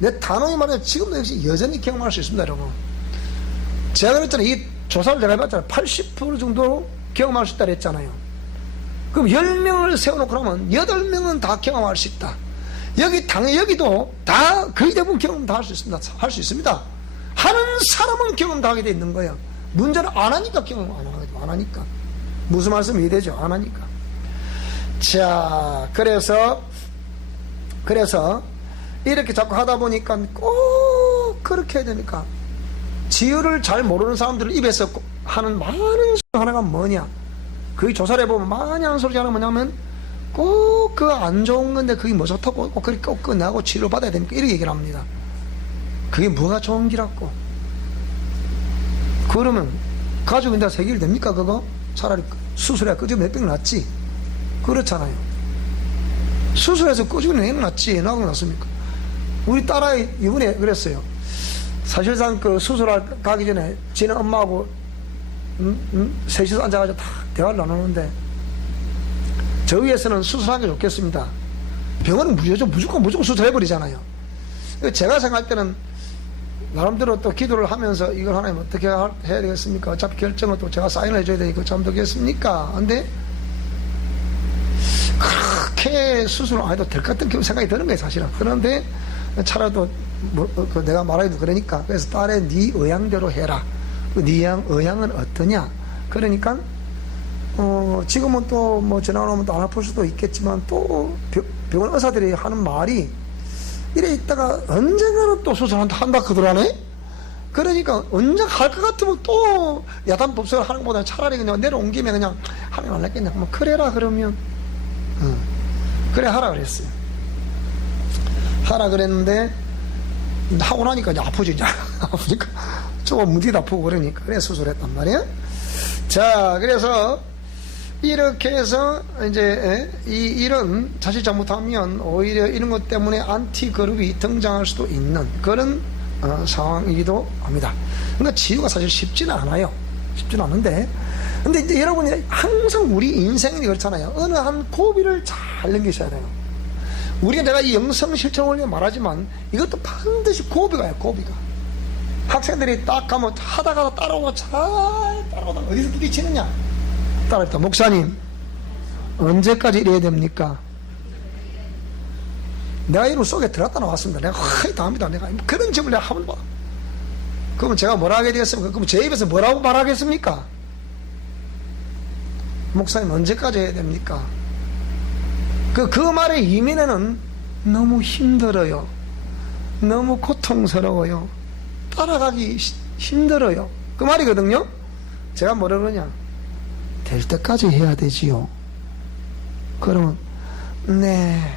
내 단호히 말해서 지금도 역시 여전히 경험할 수 있습니다. 여러분 제가 그랬잖아요. 이 조사를 제가 해봤잖아요. 80% 정도 경험할 수 있다 그랬잖아요. 그럼 10명을 세워놓고 나면 8명은 다 경험할 수 있다. 여기도 다 거의 대부분 경험 다 할 수 있습니다. 할 수 있습니다. 하는 사람은 경험 다 하게 돼 있는 거예요. 문제는 안 하니까 경험 안 하니까. 무슨 말씀이 이해되죠? 안 하니까. 자, 그래서 이렇게 자꾸 하다 보니까 꼭 그렇게 해야 되니까 지혜를 잘 모르는 사람들을 입에서 하는 많은 소리 하나가 뭐냐, 거의 조사를 해보면 많이 하는 소리 하나 뭐냐면 꼭 그 안 좋은 건데 그게 뭐 좋다고 꼭 그렇게 꼭 끝나고 치료를 받아야 됩니까? 이렇게 얘기를 합니다. 그게 뭐가 좋은 기라고. 그러면 가지고 있는데 해결 됩니까? 그거 차라리 수술해 끄집어 몇병 낫지. 그렇잖아요. 수술해서 끄집어 내는 낫지. 나하고 낫습니까? 우리 딸아이 이번에 그랬어요. 사실상 그 수술할 가기 전에 지는 엄마하고 셋이서 앉아가지고 다 대화를 나누는데, 저 위에서는 수술하는 게 좋겠습니다. 병원은 무조건 수술해버리잖아요. 제가 생각할 때는 나름대로 또 기도를 하면서 이걸 하나님 어떻게 해야 되겠습니까? 어차피 결정은 또 제가 사인을 해줘야 되니까 참 되겠습니까? 근데 그렇게 수술을 안 해도 될 것 같은 생각이 드는 거예요, 사실은. 그런데 차라리 또 내가 말하기도 그러니까, 그래서 딸의 네 의향대로 해라. 네 의향은 어떠냐? 그러니까 지금은 또 뭐 전화 오면 또 안 아플 수도 있겠지만, 또 병원 의사들이 하는 말이 이래 있다가 언젠가는 또 수술한다 그러네. 그러니까 언젠가 할 것 같으면 또 야단 법석을 하는 것보다 차라리 그냥 내려온 김에 그냥 하면 안 낫겠냐. 뭐 그래라 그러면 그래 하라 그랬어요. 하라 그랬는데 하고 나니까 이제 아프지. 이제 아프니까 조금 무디도 아프고 그러니까 그래 수술했단 말이야. 자, 그래서 이렇게 해서 이제 이런 자칫 잘못하면 오히려 이런 것 때문에 안티 그룹이 등장할 수도 있는 그런 상황이기도 합니다. 그러니까 치유가 사실 쉽지는 않아요. 쉽지는 않은데, 근데 이제 여러분이 항상 우리 인생이 그렇잖아요. 어느 한 고비를 잘 넘기셔야 돼요. 우리가 내가 이 영성 실천 원리 말하지만 이것도 반드시 고비가 와요. 고비가. 학생들이 딱 가면 하다가 따라오고 잘 따라오다 어디서 부딪히느냐? 따라했다. 목사님, 언제까지 이래야 됩니까? 내가 이런 속에 들어갔다 나왔습니다. 내가 거의 다 합니다. 내가 그런 점을 내가 하면 봐. 그러면 제가 뭐라 하게 되겠습니까? 그럼 제 입에서 뭐라고 말하겠습니까? 목사님, 언제까지 해야 됩니까? 그 말의 이면에는 너무 힘들어요. 너무 고통스러워요. 따라가기 힘들어요. 그 말이거든요. 제가 뭐라 그러냐? 될 때까지 해야 되지요. 그러면 네,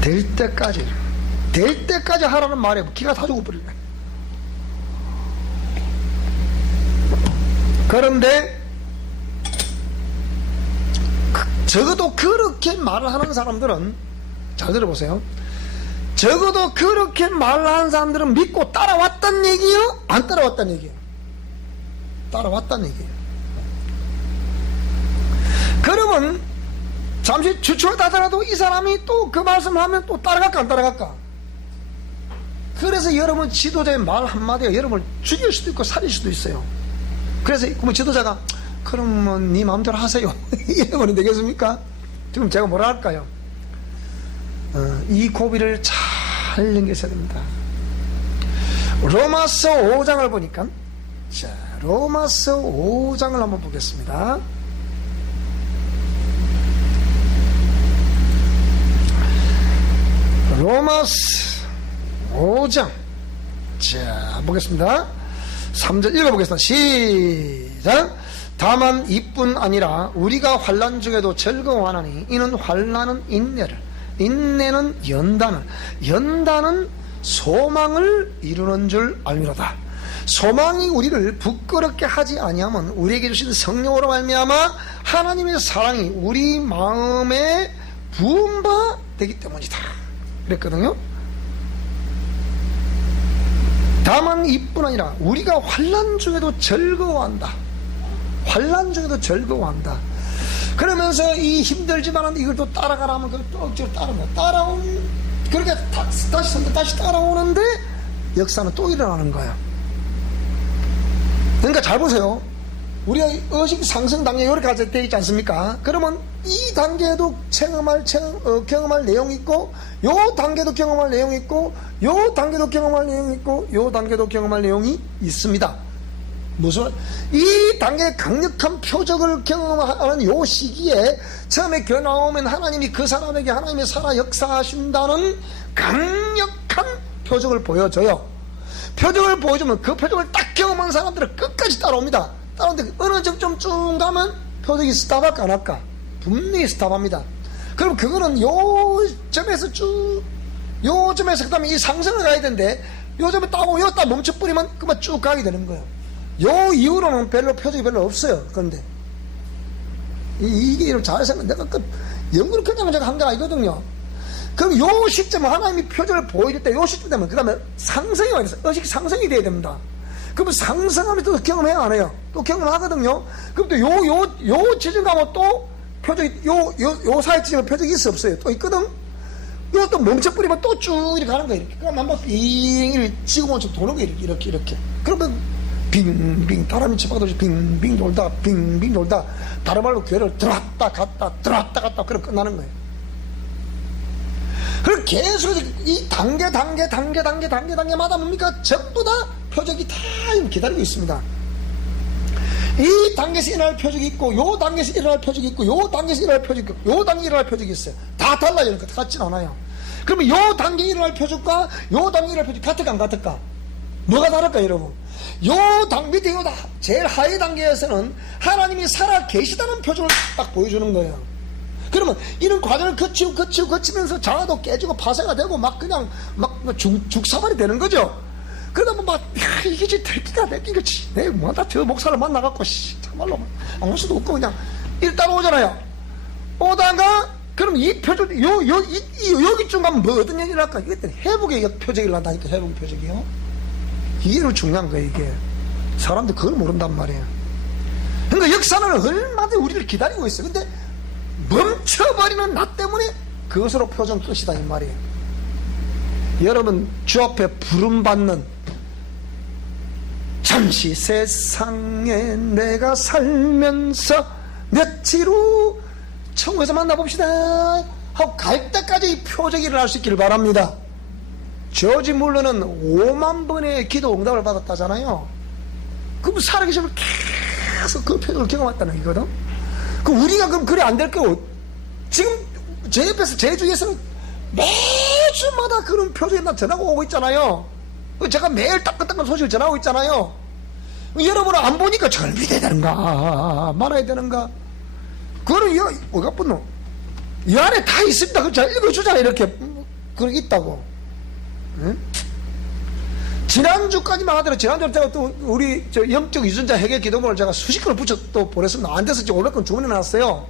될 때까지 하라는 말에 기가 다 죽어버리네. 그런데 적어도 그렇게 말을 하는 사람들은, 잘 들어보세요, 적어도 그렇게 말을 하는 사람들은 믿고 따라왔단 얘기요? 안 따라왔단 얘기요? 따라왔단 얘기예요. 그러면 잠시 주춤하다 하더라도 이 사람이 또 그 말씀하면 또 따라갈까 안 따라갈까? 그래서 여러분 지도자의 말 한마디가 여러분을 죽일 수도 있고 살릴 수도 있어요. 그래서 그러면 지도자가 그러면 네 마음대로 하세요 이러면 되겠습니까? 지금 제가 뭐라 할까요? 이 고비를 잘 넘기셔야 됩니다. 로마서 5장을 보니까, 자, 로마서 5장을 한번 보겠습니다. 로마서 5장, 자, 보겠습니다. 3절 읽어보겠습니다. 시작. 다만 이뿐 아니라 우리가 환난 중에도 즐거워하나니 이는 환난은 인내를, 인내는 연단을, 연단은 소망을 이루는 줄 알미로다. 소망이 우리를 부끄럽게 하지 아니하면 우리에게 주신 성령으로 말미암아 하나님의 사랑이 우리 마음에 부은 바 되기 때문이다 그랬거든요. 다만 이뿐 아니라 우리가 환난 중에도 즐거워한다. 환난 중에도 즐거워한다. 그러면서 이 힘들지만은 이걸 또 따라가라 하면 그걸 또 억지로 따라온, 그러니까 다시 따라오는데 역사는 또 일어나는 거야. 그러니까 잘 보세요. 우리가 의식 상승 단계 이렇게 되어 있지 않습니까? 그러면 이 단계에도 경험할 내용이 있고, 요 단계도 경험할 내용이 있고, 요 단계도 경험할 내용이 있고, 요 단계도 경험할 내용이 있습니다. 무슨 이 단계의 강력한 표적을 경험하는 요 시기에 처음에 교회 나오면 하나님이 그 사람에게 하나님의 살아 역사하신다는 강력한 표적을 보여줘요. 표적을 보여주면 그 표적을 딱 경험한 사람들은 끝까지 따라옵니다. 따라오는데 어느 정점쯤 가면 표적이 스탑할까 안 할까? 분명히 스탑합니다. 그럼 그거는 요 점에서 쭉, 요 점에서 그 다음에 이 상승을 가야 되는데 요 점에 따고 요 딱 멈춰버리면 그만 쭉 가게 되는 거예요. 요 이후로는 별로 표적이 별로 없어요. 그런데 이게 이걸 잘 생각, 내가 그 연구를 그냥 제가 한 게 아니거든요. 그럼 요 시점에 하나님이 표적을 보여줄 때 요 시점 되면 그 다음에 상승이 와야 돼서 의식 상승이 돼야 됩니다. 그러면 상승하면 또 경험해야 안 해요. 또 경험하거든요. 그럼 또 요 지점 가면 또 표적이 요 사이 지점에 표적이 있어 없어요? 또 있거든. 요 또 멈춰버리면 또 쭉 이렇게 가는 거예요. 이렇게. 그럼 한번 빙 지구본처럼 도는 거예요. 이렇게. 그러면 빙빙 바람이 치받듯이 빙빙 돌다 빙빙 돌다 다른 말로 교회를 들어왔다 갔다 그렇게 끝나는 거예요. 그리고 계속 이 단계마다 뭡니까? 전부 다 표적이 다 기다리고 있습니다. 이 단계에서 일어날 표적이 있고, 요 단계에서 일어날 표적이 있고, 요 단계에서 일어날 표적이 있고, 요 단계에 일어날 표적이 있어요. 다 달라요. 그러니까 같진 않아요. 그러면 요 단계에 일어날 표적과 요 단계에 일어날 표적이 같을까 안 같을까? 뭐가 다를까 여러분? 밑에 제일 하위 단계에서는 하나님이 살아 계시다는 표적을 딱 보여주는 거예요. 그러면 이런 과정을 거치면서 장화도 깨지고 파쇄가 되고 막 그냥 죽사발이 되는 거죠. 그러다 보면 이게 진짜 들기가 거지. 내가 뭐다 저 목사를 만나갖고 참말로 안 올 수도 없고 그냥 일단 오잖아요. 오다가 그럼 이 표적 여기쯤 가면 뭐 어떤 일이 날까? 이게 회복의 표적이 난다니까. 회복의 표적이요. 이게 중요한 거예요. 이게 사람들 그걸 모른단 말이에요. 그러니까 역사는 얼마나 우리를 기다리고 있어요. 근데 멈춰버리는 나 때문에 그것으로 표정 끝이다 이 말이에요. 여러분 주 앞에 부름받는 잠시 세상에 내가 살면서 며칠 후 천국에서 만나봅시다 하고 갈 때까지 이 표적이 일어날 수 있기를 바랍니다. 조지 물러는 5만 번의 기도 응답을 받았다잖아요. 그럼 살아계시면 계속 그 표적을 경험했다는 얘기거든. 그럼 우리가 그럼 그래 안 될 거고, 지금 제 옆에서 제 주위에서는 매주마다 그런 표적이 나 전하고 오고 있잖아요. 제가 매일 따끈따끈 소식을 전하고 있잖아요. 여러분은 안 보니까 절비돼야 되는가 말아야 되는가, 그거는 뭐가 분노 이 안에 다 있습니다. 그럼 제가 읽어주잖아요. 이렇게 그런 게 있다고. 응? 지난주까지만 하더라도 지난주에 제가 또 우리 영적 유전자 해결 기도문을 제가 수십 건을 붙여 또 보냈습니다. 안 돼서 500건 주문해 놨어요.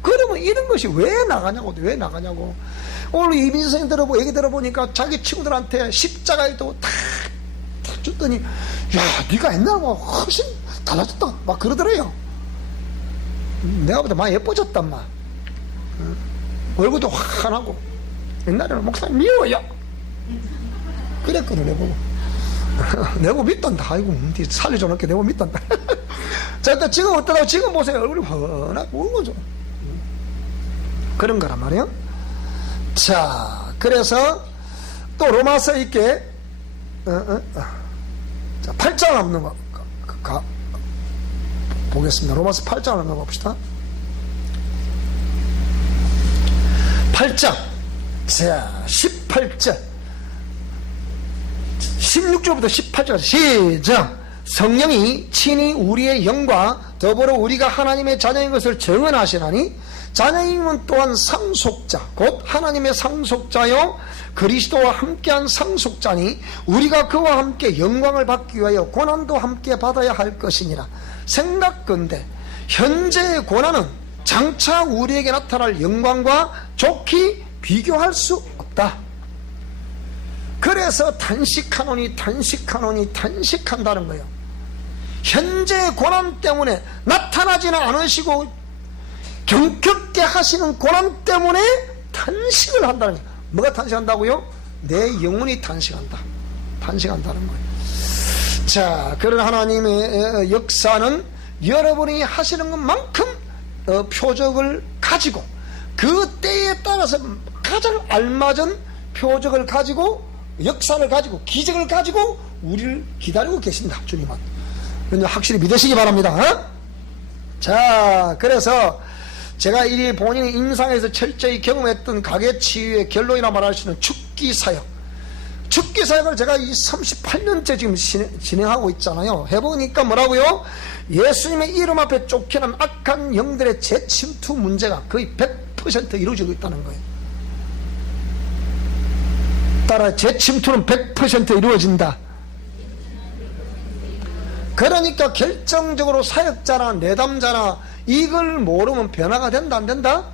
그러면 이런 것이 왜 나가냐고. 오늘 이민수 선생님 얘기 들어보니까 자기 친구들한테 십자가에도 다 줬더니, 야, 네가 옛날하고 훨씬 달라졌다 막 그러더래요. 내가 보다 많이 예뻐졌단 말. 얼굴도 환하고. 옛날에는 목사님 미워요 그랬거든. 내고 믿던다. 아이고, 살려줘놓게 내고 믿던다. 자, 일단 지금 어떠다고 지금 보세요. 얼굴이 환하고 울고 좀 그런 거란 말이에요. 자, 그래서 또 로마서 있게 자, 8장 한번 보겠습니다. 로마서 8장 한번 봅시다. 8장 자 18절 16절부터 18절까지 시작. 성령이 친히 우리의 영과 더불어 우리가 하나님의 자녀인 것을 증언하시나니 자녀임은 또한 상속자 곧 하나님의 상속자요 그리스도와 함께한 상속자니 우리가 그와 함께 영광을 받기 위하여 고난도 함께 받아야 할 것이니라. 생각건대 현재의 고난은 장차 우리에게 나타날 영광과 좋게 비교할 수 없다. 그래서 단식한다는 거예요. 현재의 고난 때문에 나타나지는 않으시고 경격게 하시는 고난 때문에 탄식을 한다는 거예요. 뭐가 탄식한다고요? 내 영혼이 탄식한다는 거예요. 자, 그런 하나님의 역사는 여러분이 하시는 것만큼 표적을 가지고 그 때에 따라서 가장 알맞은 표적을 가지고 역사를 가지고 기적을 가지고 우리를 기다리고 계신다. 주님은 확실히 믿으시기 바랍니다. 자, 그래서 제가 이 본인의 임상에서 철저히 경험했던 가계치유의 결론이라 말할 수 있는 죽기사역, 죽기사역을 제가 이 38년째 지금 진행하고 있잖아요. 해보니까 뭐라고요? 예수님의 이름 앞에 쫓기는 악한 영들의 재침투 문제가 거의 100% 이루어지고 있다는 거예요. 따라 재침투는 100% 이루어진다. 그러니까 결정적으로 사역자나 내담자나 이걸 모르면 변화가 된다 안 된다?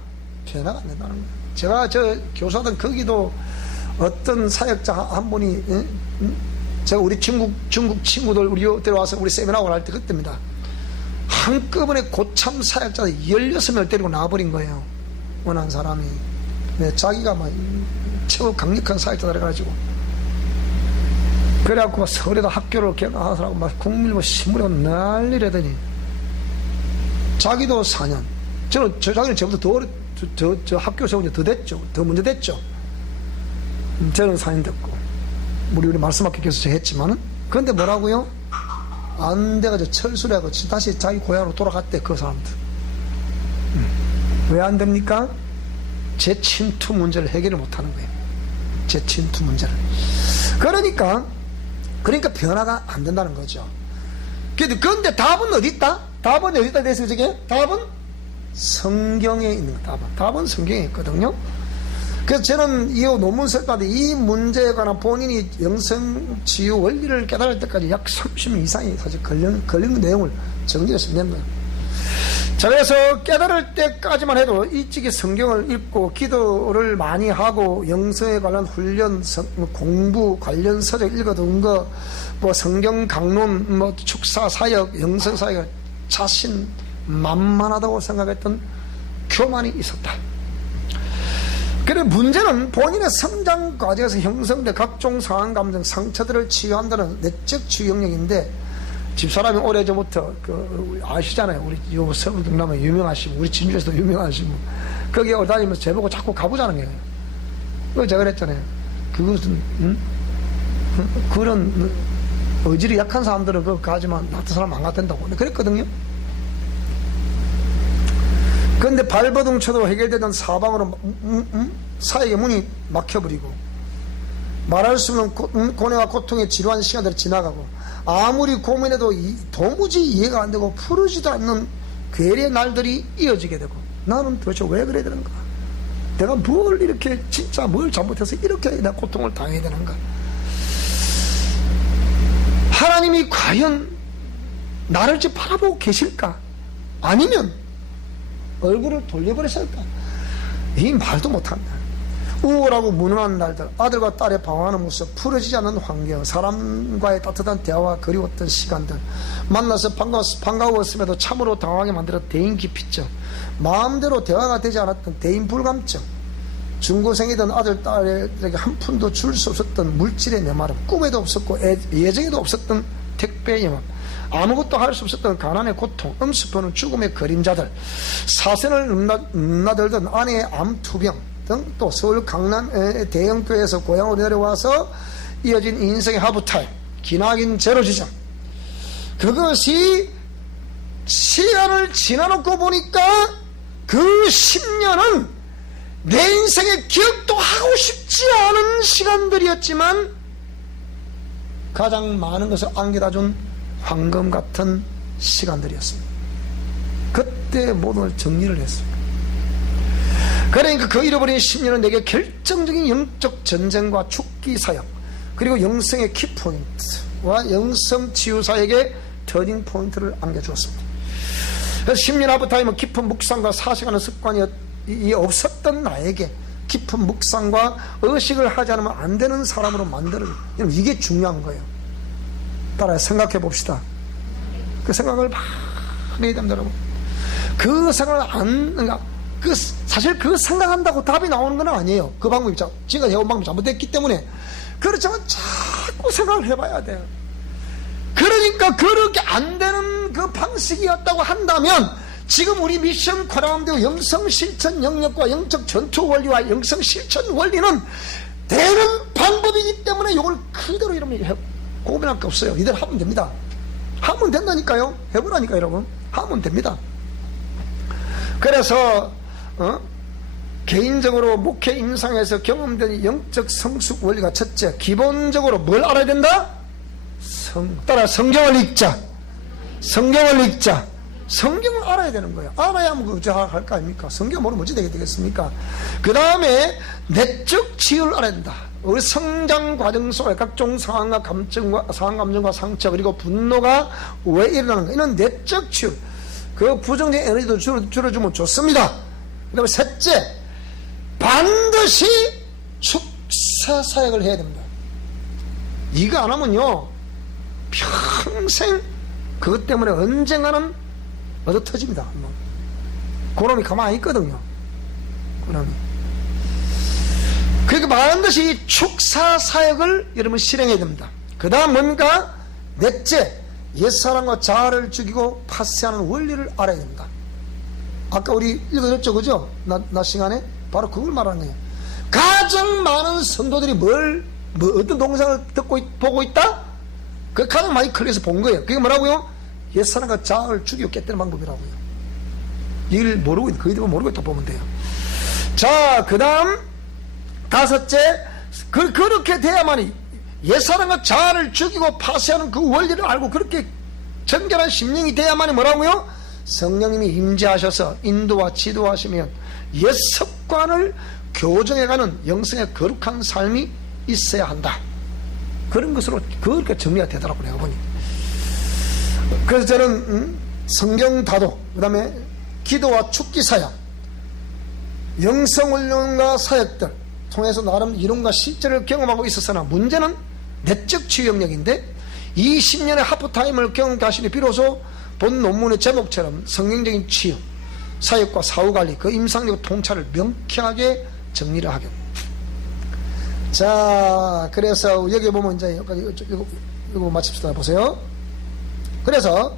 변화가 안 된다는 거예요. 제가 저 교사든 거기도 어떤 사역자 한 분이 제가 우리 중국 친구들 우리 데려와서 우리 세미나를 할 때 그때입니다. 한꺼번에 고참 사역자 16명 데리고 나와버린 거예요. 원한 사람이. 자기가 막 최고 강력한 사역자다 그래가지고 그래갖고 막 서울에다 학교를 개강하더라고 막 국민뭐 신문에 난리라더니 자기도 4년 자기는 저보다 저 학교 세운 지 더 됐죠. 더 먼저 됐죠. 저는 4년 됐고 우리 말씀학교 교수 했지만은 그런데 뭐라고요? 안 돼가지고 철수를 하고 다시 자기 고향으로 돌아갔대. 그 사람들. 왜 안 됩니까? 재침투 문제를 해결을 못하는 거예요. 재침투 문제를. 그러니까 변화가 안 된다는 거죠. 그런데 답은 어디 있다? 답은 어디 있다 됐어요, 저게? 답은 성경에 있는 거. 답은 성경에 있거든요. 그래서 저는 이 논문 쓸 때 이 문제에 관한 본인이 영성치유 원리를 깨달을 때까지 약 30년 이상이 사실 걸린 내용을 정리해서 낸 거예요. 자, 그래서 깨달을 때까지만 해도 일찍이 성경을 읽고 기도를 많이 하고 영성에 관한 훈련, 공부 관련 서적 읽어둔 거, 뭐 성경 강론, 뭐 축사 사역, 영성 사역 자신 만만하다고 생각했던 교만이 있었다. 그래 문제는 본인의 성장 과정에서 형성된 각종 상황, 감정, 상처들을 치유한다는 내적 치유 영역인데 집사람이 오래전부터 아시잖아요. 우리 요 서울 경남에 유명하시고 우리 진주에서도 유명하시고 거기에 다니면서 저보고 자꾸 가보자는 거예요. 그거 제가 그랬잖아요. 그것은 그런 의지력이 약한 사람들은 그거 가지만 나 같은 사람 안 가된다고 그랬거든요. 그런데 발버둥 쳐도 해결되던 사방으로 사역의 문이 막혀버리고 말할 수 없는 고뇌와 고통의 지루한 시간들이 지나가고 아무리 고민해도 도무지 이해가 안 되고 풀어지도 않는 괴리의 날들이 이어지게 되고 나는 도대체 왜 그래야 되는가? 내가 뭘 이렇게 진짜 뭘 잘못해서 이렇게 나 고통을 당해야 되는가? 하나님이 과연 나를 지금 바라보고 계실까? 아니면 얼굴을 돌려버렸을까? 이 말도 못한다. 우울하고 무능한 날들, 아들과 딸의 방황하는 모습, 풀어지지 않는 환경, 사람과의 따뜻한 대화와 그리웠던 시간들, 만나서 반가웠음에도 참으로 당황하게 만들었던 대인 기피증, 마음대로 대화가 되지 않았던 대인 불감증, 중고생이던 아들, 딸에게 한 푼도 줄 수 없었던 물질의 메마름, 꿈에도 없었고 예정에도 없었던 택배의 영업, 아무것도 할 수 없었던 가난의 고통, 음습하는 죽음의 그림자들, 사선을 넘나들던 아내의 암투병 등 또 서울 강남의 대형교회에서 고향으로 내려와서 이어진 인생의 하부타임, 기나긴 제로지점, 그것이 시간을 지나놓고 보니까 그 10년은 내 인생의 기억도 하고 싶지 않은 시간들이었지만 가장 많은 것을 안겨다준 황금 같은 시간들이었습니다. 그때 모든 걸 정리를 했습니다. 그러니까 그 잃어버린 10년은 내게 결정적인 영적 전쟁과 죽기 사역, 그리고 영성의 키포인트와 영성 치유사에게 터닝 포인트를 안겨주었습니다. 그래서 10년 하부타임은 깊은 묵상과 사색하는 습관이 없었던 나에게 깊은 묵상과 의식을 하지 않으면 안 되는 사람으로 만드는, 이게 중요한 거예요. 따라 생각해 봅시다. 그 생각을 많이 해야 됩니다, 여러분. 그 생각을 사실 그 생각한다고 답이 나오는 건 아니에요. 그 방법이 지금까지 해온 방법이 잘못됐기 때문에. 그렇지만 자꾸 생각을 해봐야 돼요. 그러니까 그렇게 안 되는 그 방식이었다고 한다면 지금 우리 미션 코라운드 영성 실천 영역과 영적 전투 원리와 영성 실천 원리는 되는 방법이기 때문에 이걸 그대로 여러분이 고민할 게 없어요. 이대로 하면 됩니다. 하면 된다니까요. 해보라니까 여러분. 하면 됩니다. 그래서 개인적으로 목회 임상에서 경험된 영적 성숙 원리가 첫째, 기본적으로 뭘 알아야 된다? 따라 성경을 읽자. 성경을 읽자. 성경을 알아야 되는 거예요. 알아야만 그저 할 거 아닙니까? 성경 모르면 어찌 되겠습니까? 그 다음에 내적 치유를 알아야 된다. 우리 성장 과정 속에 각종 상황과 감정과 상처 그리고 분노가 왜 일어나는가? 이는 내적 치유. 그 부정적인 에너지도 줄여주면 좋습니다. 그 다음에 셋째, 반드시 축사 사역을 해야 됩니다. 이거 안 하면요 평생 그것 때문에 언젠가는 얻어 터집니다. 그놈이 가만히 있거든요. 그놈이. 그러니까 반드시 축사 사역을 여러분 실행해야 됩니다. 그 다음 뭔가 넷째, 옛사람과 자아를 죽이고 파쇄하는 원리를 알아야 됩니다. 아까 우리 읽어줬죠, 그죠? 낮 시간에 바로 그걸 말하는 거예요. 가장 많은 성도들이 어떤 동상을 보고 있다? 그 가장 많이 클릭해서 본 거예요. 그게 뭐라고요? 옛사람과 자아를 죽이고 깨뜨리는 방법이라고요. 이걸 모르고 있는, 거의 모르고 있다 보면 돼요. 자, 그 다음 다섯째, 그렇게 돼야만이 옛사람과 자아를 죽이고 파쇄하는 그 원리를 알고 그렇게 정결한 심령이 돼야만이 뭐라고요? 성령님이 임재하셔서 인도와 지도하시면 옛 습관을 교정해가는 영성의 거룩한 삶이 있어야 한다. 그런 것으로 그렇게 정리가 되더라고요. 내가 보니. 그래서 저는 성경 다도, 그 다음에 기도와 축기 사역, 영성훈련과 사역들 통해서 나름 이론과 실제를 경험하고 있었으나 문제는 내적 치유 영역인데 20년의 하프타임을 경험하시니 비로소 본 논문의 제목처럼 성경적인 치유, 사역과 사후관리, 그 임상적 통찰을 명쾌하게 정리를 하게. 자, 그래서 여기 보면 이제 이거 마칩시다. 보세요. 그래서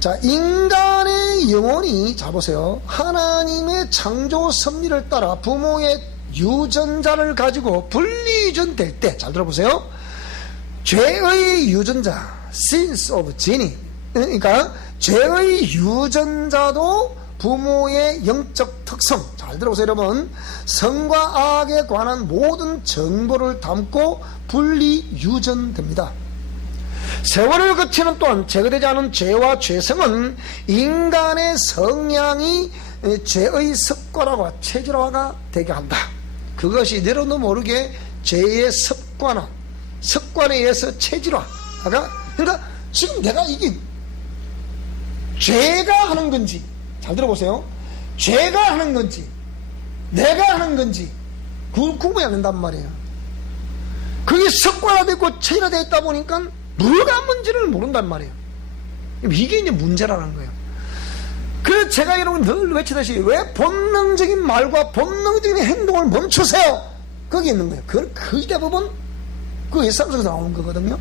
자, 인간의 영혼이, 자 보세요, 하나님의 창조 섭리를 따라 부모의 유전자를 가지고 분리유전될 때, 잘 들어보세요, 죄의 유전자, sins of gene, 그러니까 죄의 유전자도 부모의 영적 특성, 잘 들어보세요 여러분, 선과 악에 관한 모든 정보를 담고 분리유전됩니다. 세월을 거치는 또한 제거되지 않은 죄와 죄성은 인간의 성향이 죄의 습관화와 체질화가 되게 한다. 그것이 내려도 모르게 죄의 습관화, 습관에 의해서 체질화가, 그러니까 지금 내가 이게 죄가 하는 건지, 잘 들어보세요, 죄가 하는 건지 내가 하는 건지 그걸 구분이 안 된단 말이에요. 그게 습관화되고 체질화되어 있다 보니까 뭐가 뭔지를 모른단 말이에요. 이게 이제 문제라는 거예요. 그래서 제가 여러분 늘 외치듯이 왜 본능적인 말과 본능적인 행동을 멈추세요? 거기 있는 거예요. 그건 거의 대부분 그 옛사람에서 나오는 거거든요.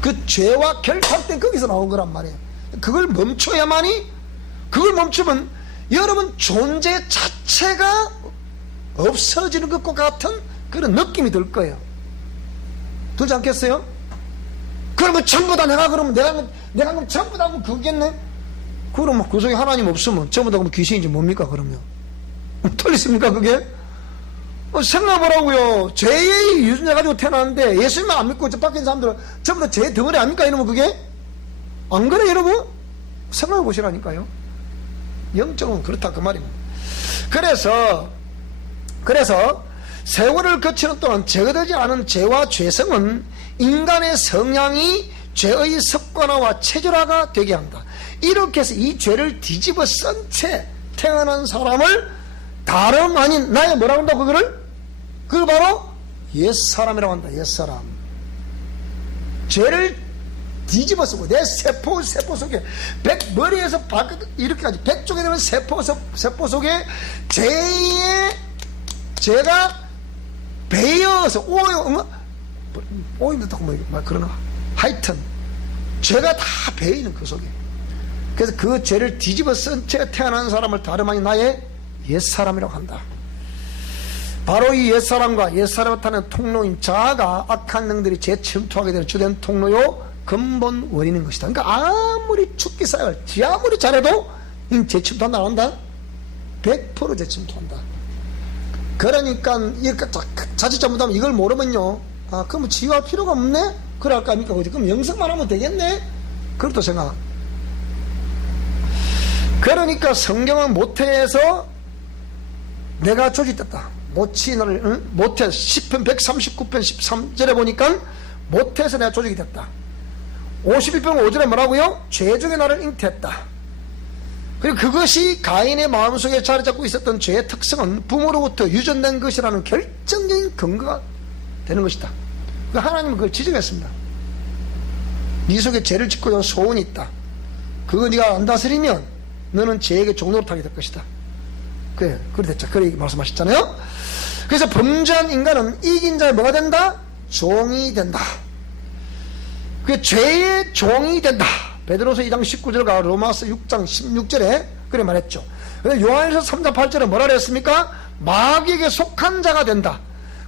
그 죄와 결탁 때 거기서 나온 거란 말이에요. 그걸 멈춰야만이, 그걸 멈추면 여러분 존재 자체가 없어지는 것과 같은 그런 느낌이 들 거예요. 들지 않겠어요? 그러면 전부 다 내가 그러면 내가 그럼 전부 다 하면 그겠네? 그럼 그 속에 하나님 없으면 전부 다 그러면 귀신인지 뭡니까 그러면? 틀리십니까 그게? 생각해보라고요. 죄의 유전자 가지고 태어났는데 예수님만 안 믿고 저 밖에 있는 사람들은 전부 다 죄 덩어리 아닙니까 이러면 그게? 안 그래 여러분? 생각해보시라니까요. 영적은 그렇다 그 말입니다. 그래서 세월을 거치는 동안 제거되지 않은 죄와 죄성은 인간의 성향이 죄의 습관화와 체질화가 되게 한다. 이렇게 해서 이 죄를 뒤집어 쓴 채 태어난 사람을 다름 아닌 나의 뭐라고 한다 그걸 바로 옛사람이라고 한다. 옛사람. 죄를 뒤집어 쓰고 내 세포 속에 머리에서 발끝 이렇게까지 100쪽에 되는 세포 속에 죄가 배어서 오염됐다고 뭐 그러나 하여튼 죄가 다 배어있는 그 속에. 그래서 그 죄를 뒤집어 쓴 채 태어난 사람을 다름 아닌 나의 옛사람이라고 한다. 바로 이 옛사람과 옛사람을 타는 통로인 자아가 악한 영들이 재침투하게 되는 주된 통로요 근본 원인인 것이다. 그러니까 아무리 죽기 싸요, 지 아무리 잘해도 재침투한다 안 한다? 100% 재침투한다. 그러니까 이렇게 자칫 잘못하면 이걸 모르면요, 아 그럼 지휘할 필요가 없네? 그럴 거 아닙니까? 그럼 영성만 하면 되겠네? 그렇다 생각. 그러니까 성경은 모태에서 내가 조직됐다. 모친을 모태 10편 139편 13절에 보니까 모태에서 내가 조직이 됐다. 51편 5절에 뭐라고요? 죄 중에 나를 잉태했다. 그리고 그것이 가인의 마음속에 자리 잡고 있었던 죄의 특성은 부모로부터 유전된 것이라는 결정적인 근거가 되는 것이다. 하나님은 그걸 지적했습니다. 네 속에 죄를 짓고 있는 소원이 있다. 그거 네가 안 다스리면 너는 죄에게 종노릇하게 될 것이다. 그래 됐죠. 그래 말씀하셨잖아요. 그래서 범죄한 인간은 이긴 자의 뭐가 된다? 종이 된다. 그 죄의 종이 된다. 베드로서 2장 19절과 로마서 6장 16절에 그래 말했죠. 요한일서 3장 8절에 뭐라 그랬습니까? 마귀에게 속한 자가 된다.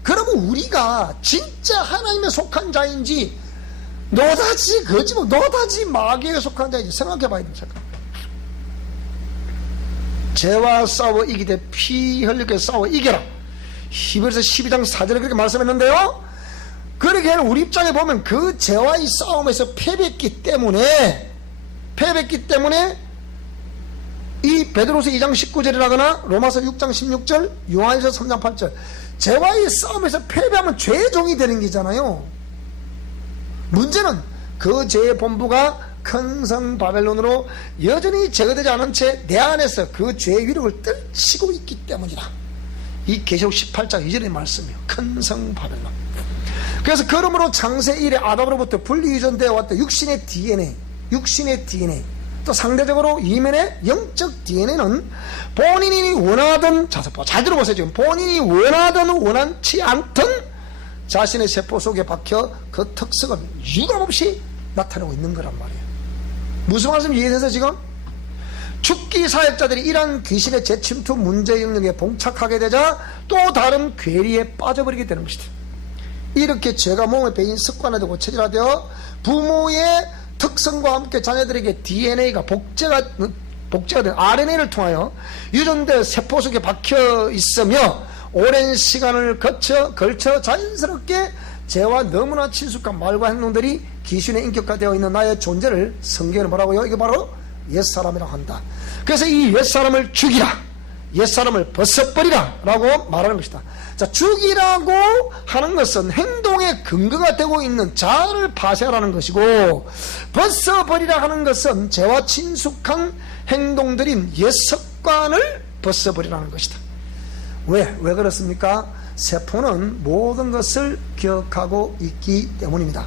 그러면 우리가 진짜 하나님에 속한 자인지 노다지 거짓말 노다지 마귀에게 속한 자인지 생각해 봐야 됩니다. 죄와 싸워 이기되 피 흘리게 싸워 이겨라. 히브리서 12장 4절에 그렇게 말씀했는데요, 그렇게 우리 입장에 보면 그 죄와의 싸움에서 패배했기 때문에 이 베드로서 2장 19절이라거나 로마서 6장 16절 요한일서 3장 8절 죄와의 싸움에서 패배하면 죄의 종이 되는 게잖아요. 문제는 그 죄의 본부가 큰 성 바벨론으로 여전히 제거되지 않은 채 내 안에서 그 죄의 위력을 떨치고 있기 때문이다. 이 계시록 18장 2절의 말씀이요. 큰 성 바벨론. 그래서 그러므로 창세 이래 아담으로부터 분리 유전되어 왔던 육신의 DNA 또 상대적으로 이면의 영적 DNA는 본인이 원하든 잘 들어보세요. 지금 본인이 원하든 원하지 않든 자신의 세포 속에 박혀 그 특성을 유감없이 나타내고 있는 거란 말이에요. 무슨 말씀 이해돼서 지금? 죽기 사역자들이 이러한 귀신의 재침투 문제 영역에 봉착하게 되자 또 다른 괴리에 빠져버리게 되는 것이다. 이렇게 죄가 몸에 배인 습관화되고 체질화되어 부모의 특성과 함께 자녀들에게 DNA가 복제가 된 RNA를 통하여 유전되어 세포 속에 박혀 있으며 오랜 시간을 걸쳐 자연스럽게 죄와 너무나 친숙한 말과 행동들이 귀신의 인격화되어 있는 나의 존재를 성경은 뭐라고요? 이게 바로 옛사람이라고 한다. 그래서 이 옛사람을 죽이라, 옛사람을 벗어버리라 라고 말하는 것이다. 자, 죽이라고 하는 것은 행동의 근거가 되고 있는 자아를 파쇄하라는 것이고, 벗어버리라 하는 것은 죄와 친숙한 행동들인 옛습관을 벗어버리라는 것이다. 왜 그렇습니까? 세포는 모든 것을 기억하고 있기 때문입니다.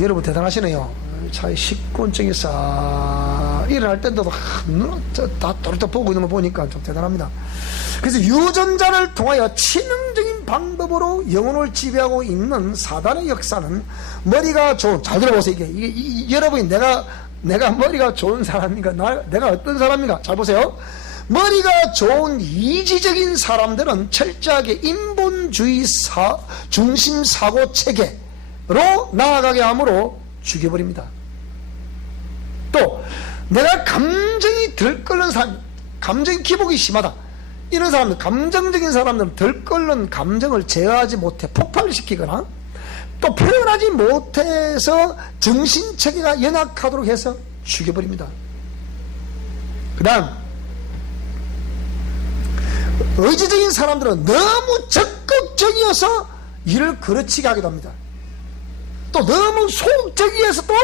여러분 대단하시네요. 차 식곤증이 싹 일어날 때도 다 또렷 보고 있는 거 보니까 좀 대단합니다. 그래서 유전자를 통하여 치명적인 방법으로 영혼을 지배하고 있는 사단의 역사는 머리가 좋은, 잘 들어보세요. 이게 여러분이 내가 머리가 좋은 사람인가, 내가 어떤 사람인가, 잘 보세요. 머리가 좋은 이지적인 사람들은 철저하게 인본주의 중심 사고 체계로 나아가게 함으로 죽여버립니다. 또 내가 감정이 들끓는 사람, 감정이 기복이 심하다, 이런 사람들, 감정적인 사람들은 들끓는 감정을 제어하지 못해 폭발시키거나 또 표현하지 못해서 정신체계가 연약하도록 해서 죽여버립니다. 그 다음 의지적인 사람들은 너무 적극적이어서 일을 그르치게 하기도 합니다. 또 너무 소극적이어서 또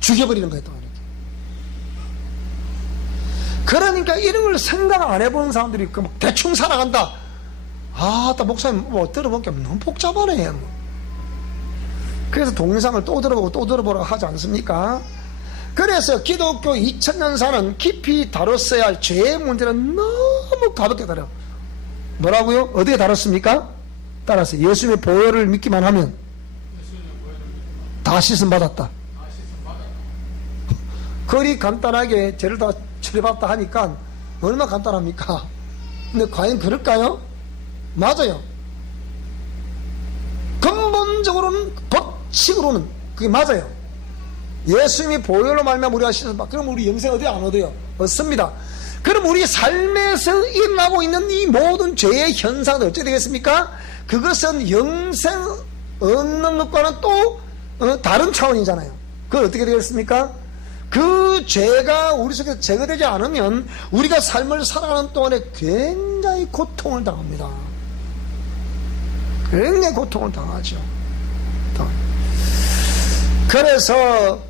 죽여버리는 거예요. 또 이렇게. 그러니까 이런 걸 생각 안 해보는 사람들이 대충 살아간다. 또 목사님 들어보니까 너무 복잡하네. 그래서 동영상을 또 들어보라고 하지 않습니까? 그래서 기독교 2000년사는 깊이 다뤘어야 할 죄의 문제는 너무 가볍게 다뤄. 뭐라고요? 어디에 다뤘습니까? 따라서 예수님의 보혈을 믿기만 하면 다 씻음 받았다. 그리 간단하게 죄를 다 처리받았다 하니까 얼마나 간단합니까? 근데 과연 그럴까요? 맞아요. 근본적으로는, 법칙으로는 그게 맞아요. 예수님이 보혈로 말미암아 우리가 씻어서 그럼 우리 영생 어디 안 얻어요? 얻습니다. 그럼 우리 삶에서 일어나고 있는 이 모든 죄의 현상들 어떻게 되겠습니까? 그것은 영생 얻는 것과는 또 다른 차원이잖아요. 그건 어떻게 되겠습니까? 그 죄가 우리 속에서 제거되지 않으면 우리가 삶을 살아가는 동안에 굉장히 고통을 당합니다. 굉장히 고통을 당하죠. 그래서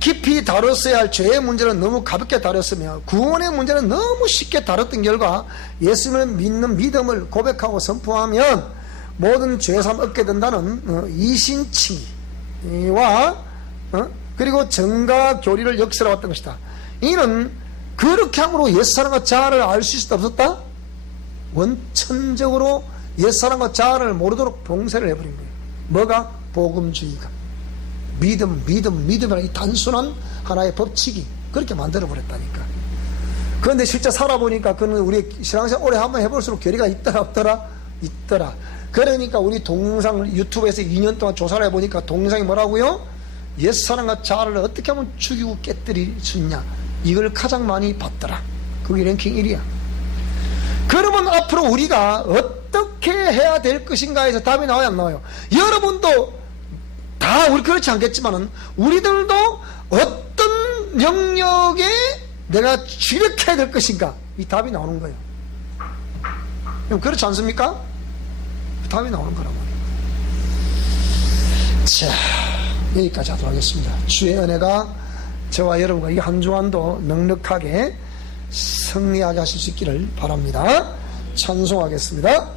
깊이 다뤘어야 할 죄의 문제는 너무 가볍게 다뤘으며 구원의 문제는 너무 쉽게 다뤘던 결과 예수님을 믿는 믿음을 고백하고 선포하면 모든 죄사함 얻게 된다는 이신칭의와 그리고 정가 교리를 역설해왔던 것이다. 이는 그렇게 함으로 옛사람과 자아를 알 수 있었다 없었다? 원천적으로 옛사람과 자아를 모르도록 봉쇄를 해버린 거예요. 뭐가? 복음주의가. 믿음이라는 이 단순한 하나의 법칙이 그렇게 만들어버렸다니까. 그런데 실제 살아보니까 그는 우리 신앙생활 오래 한번 해볼수록 괴리가 있더라 없더라? 있더라. 그러니까 우리 동영상 유튜브에서 2년 동안 조사를 해보니까 동영상이 뭐라고요? 옛사람과 자아를 어떻게 하면 죽이고 깨뜨릴 수 있냐, 이걸 가장 많이 봤더라. 그게 랭킹 1위야. 그러면 앞으로 우리가 어떻게 해야 될 것인가에서 답이 나와요 안 나와요? 여러분도 다 우리 그렇지 않겠지만은 우리들도 어떤 영역에 내가 주력해야 될 것인가, 이 답이 나오는 거예요. 그렇지 않습니까? 답이 나오는 거란 말이에요. 자, 여기까지 하도록 하겠습니다. 주의 은혜가 저와 여러분과 이 한 주간도 넉넉하게 승리하게 하실 수 있기를 바랍니다. 찬송하겠습니다.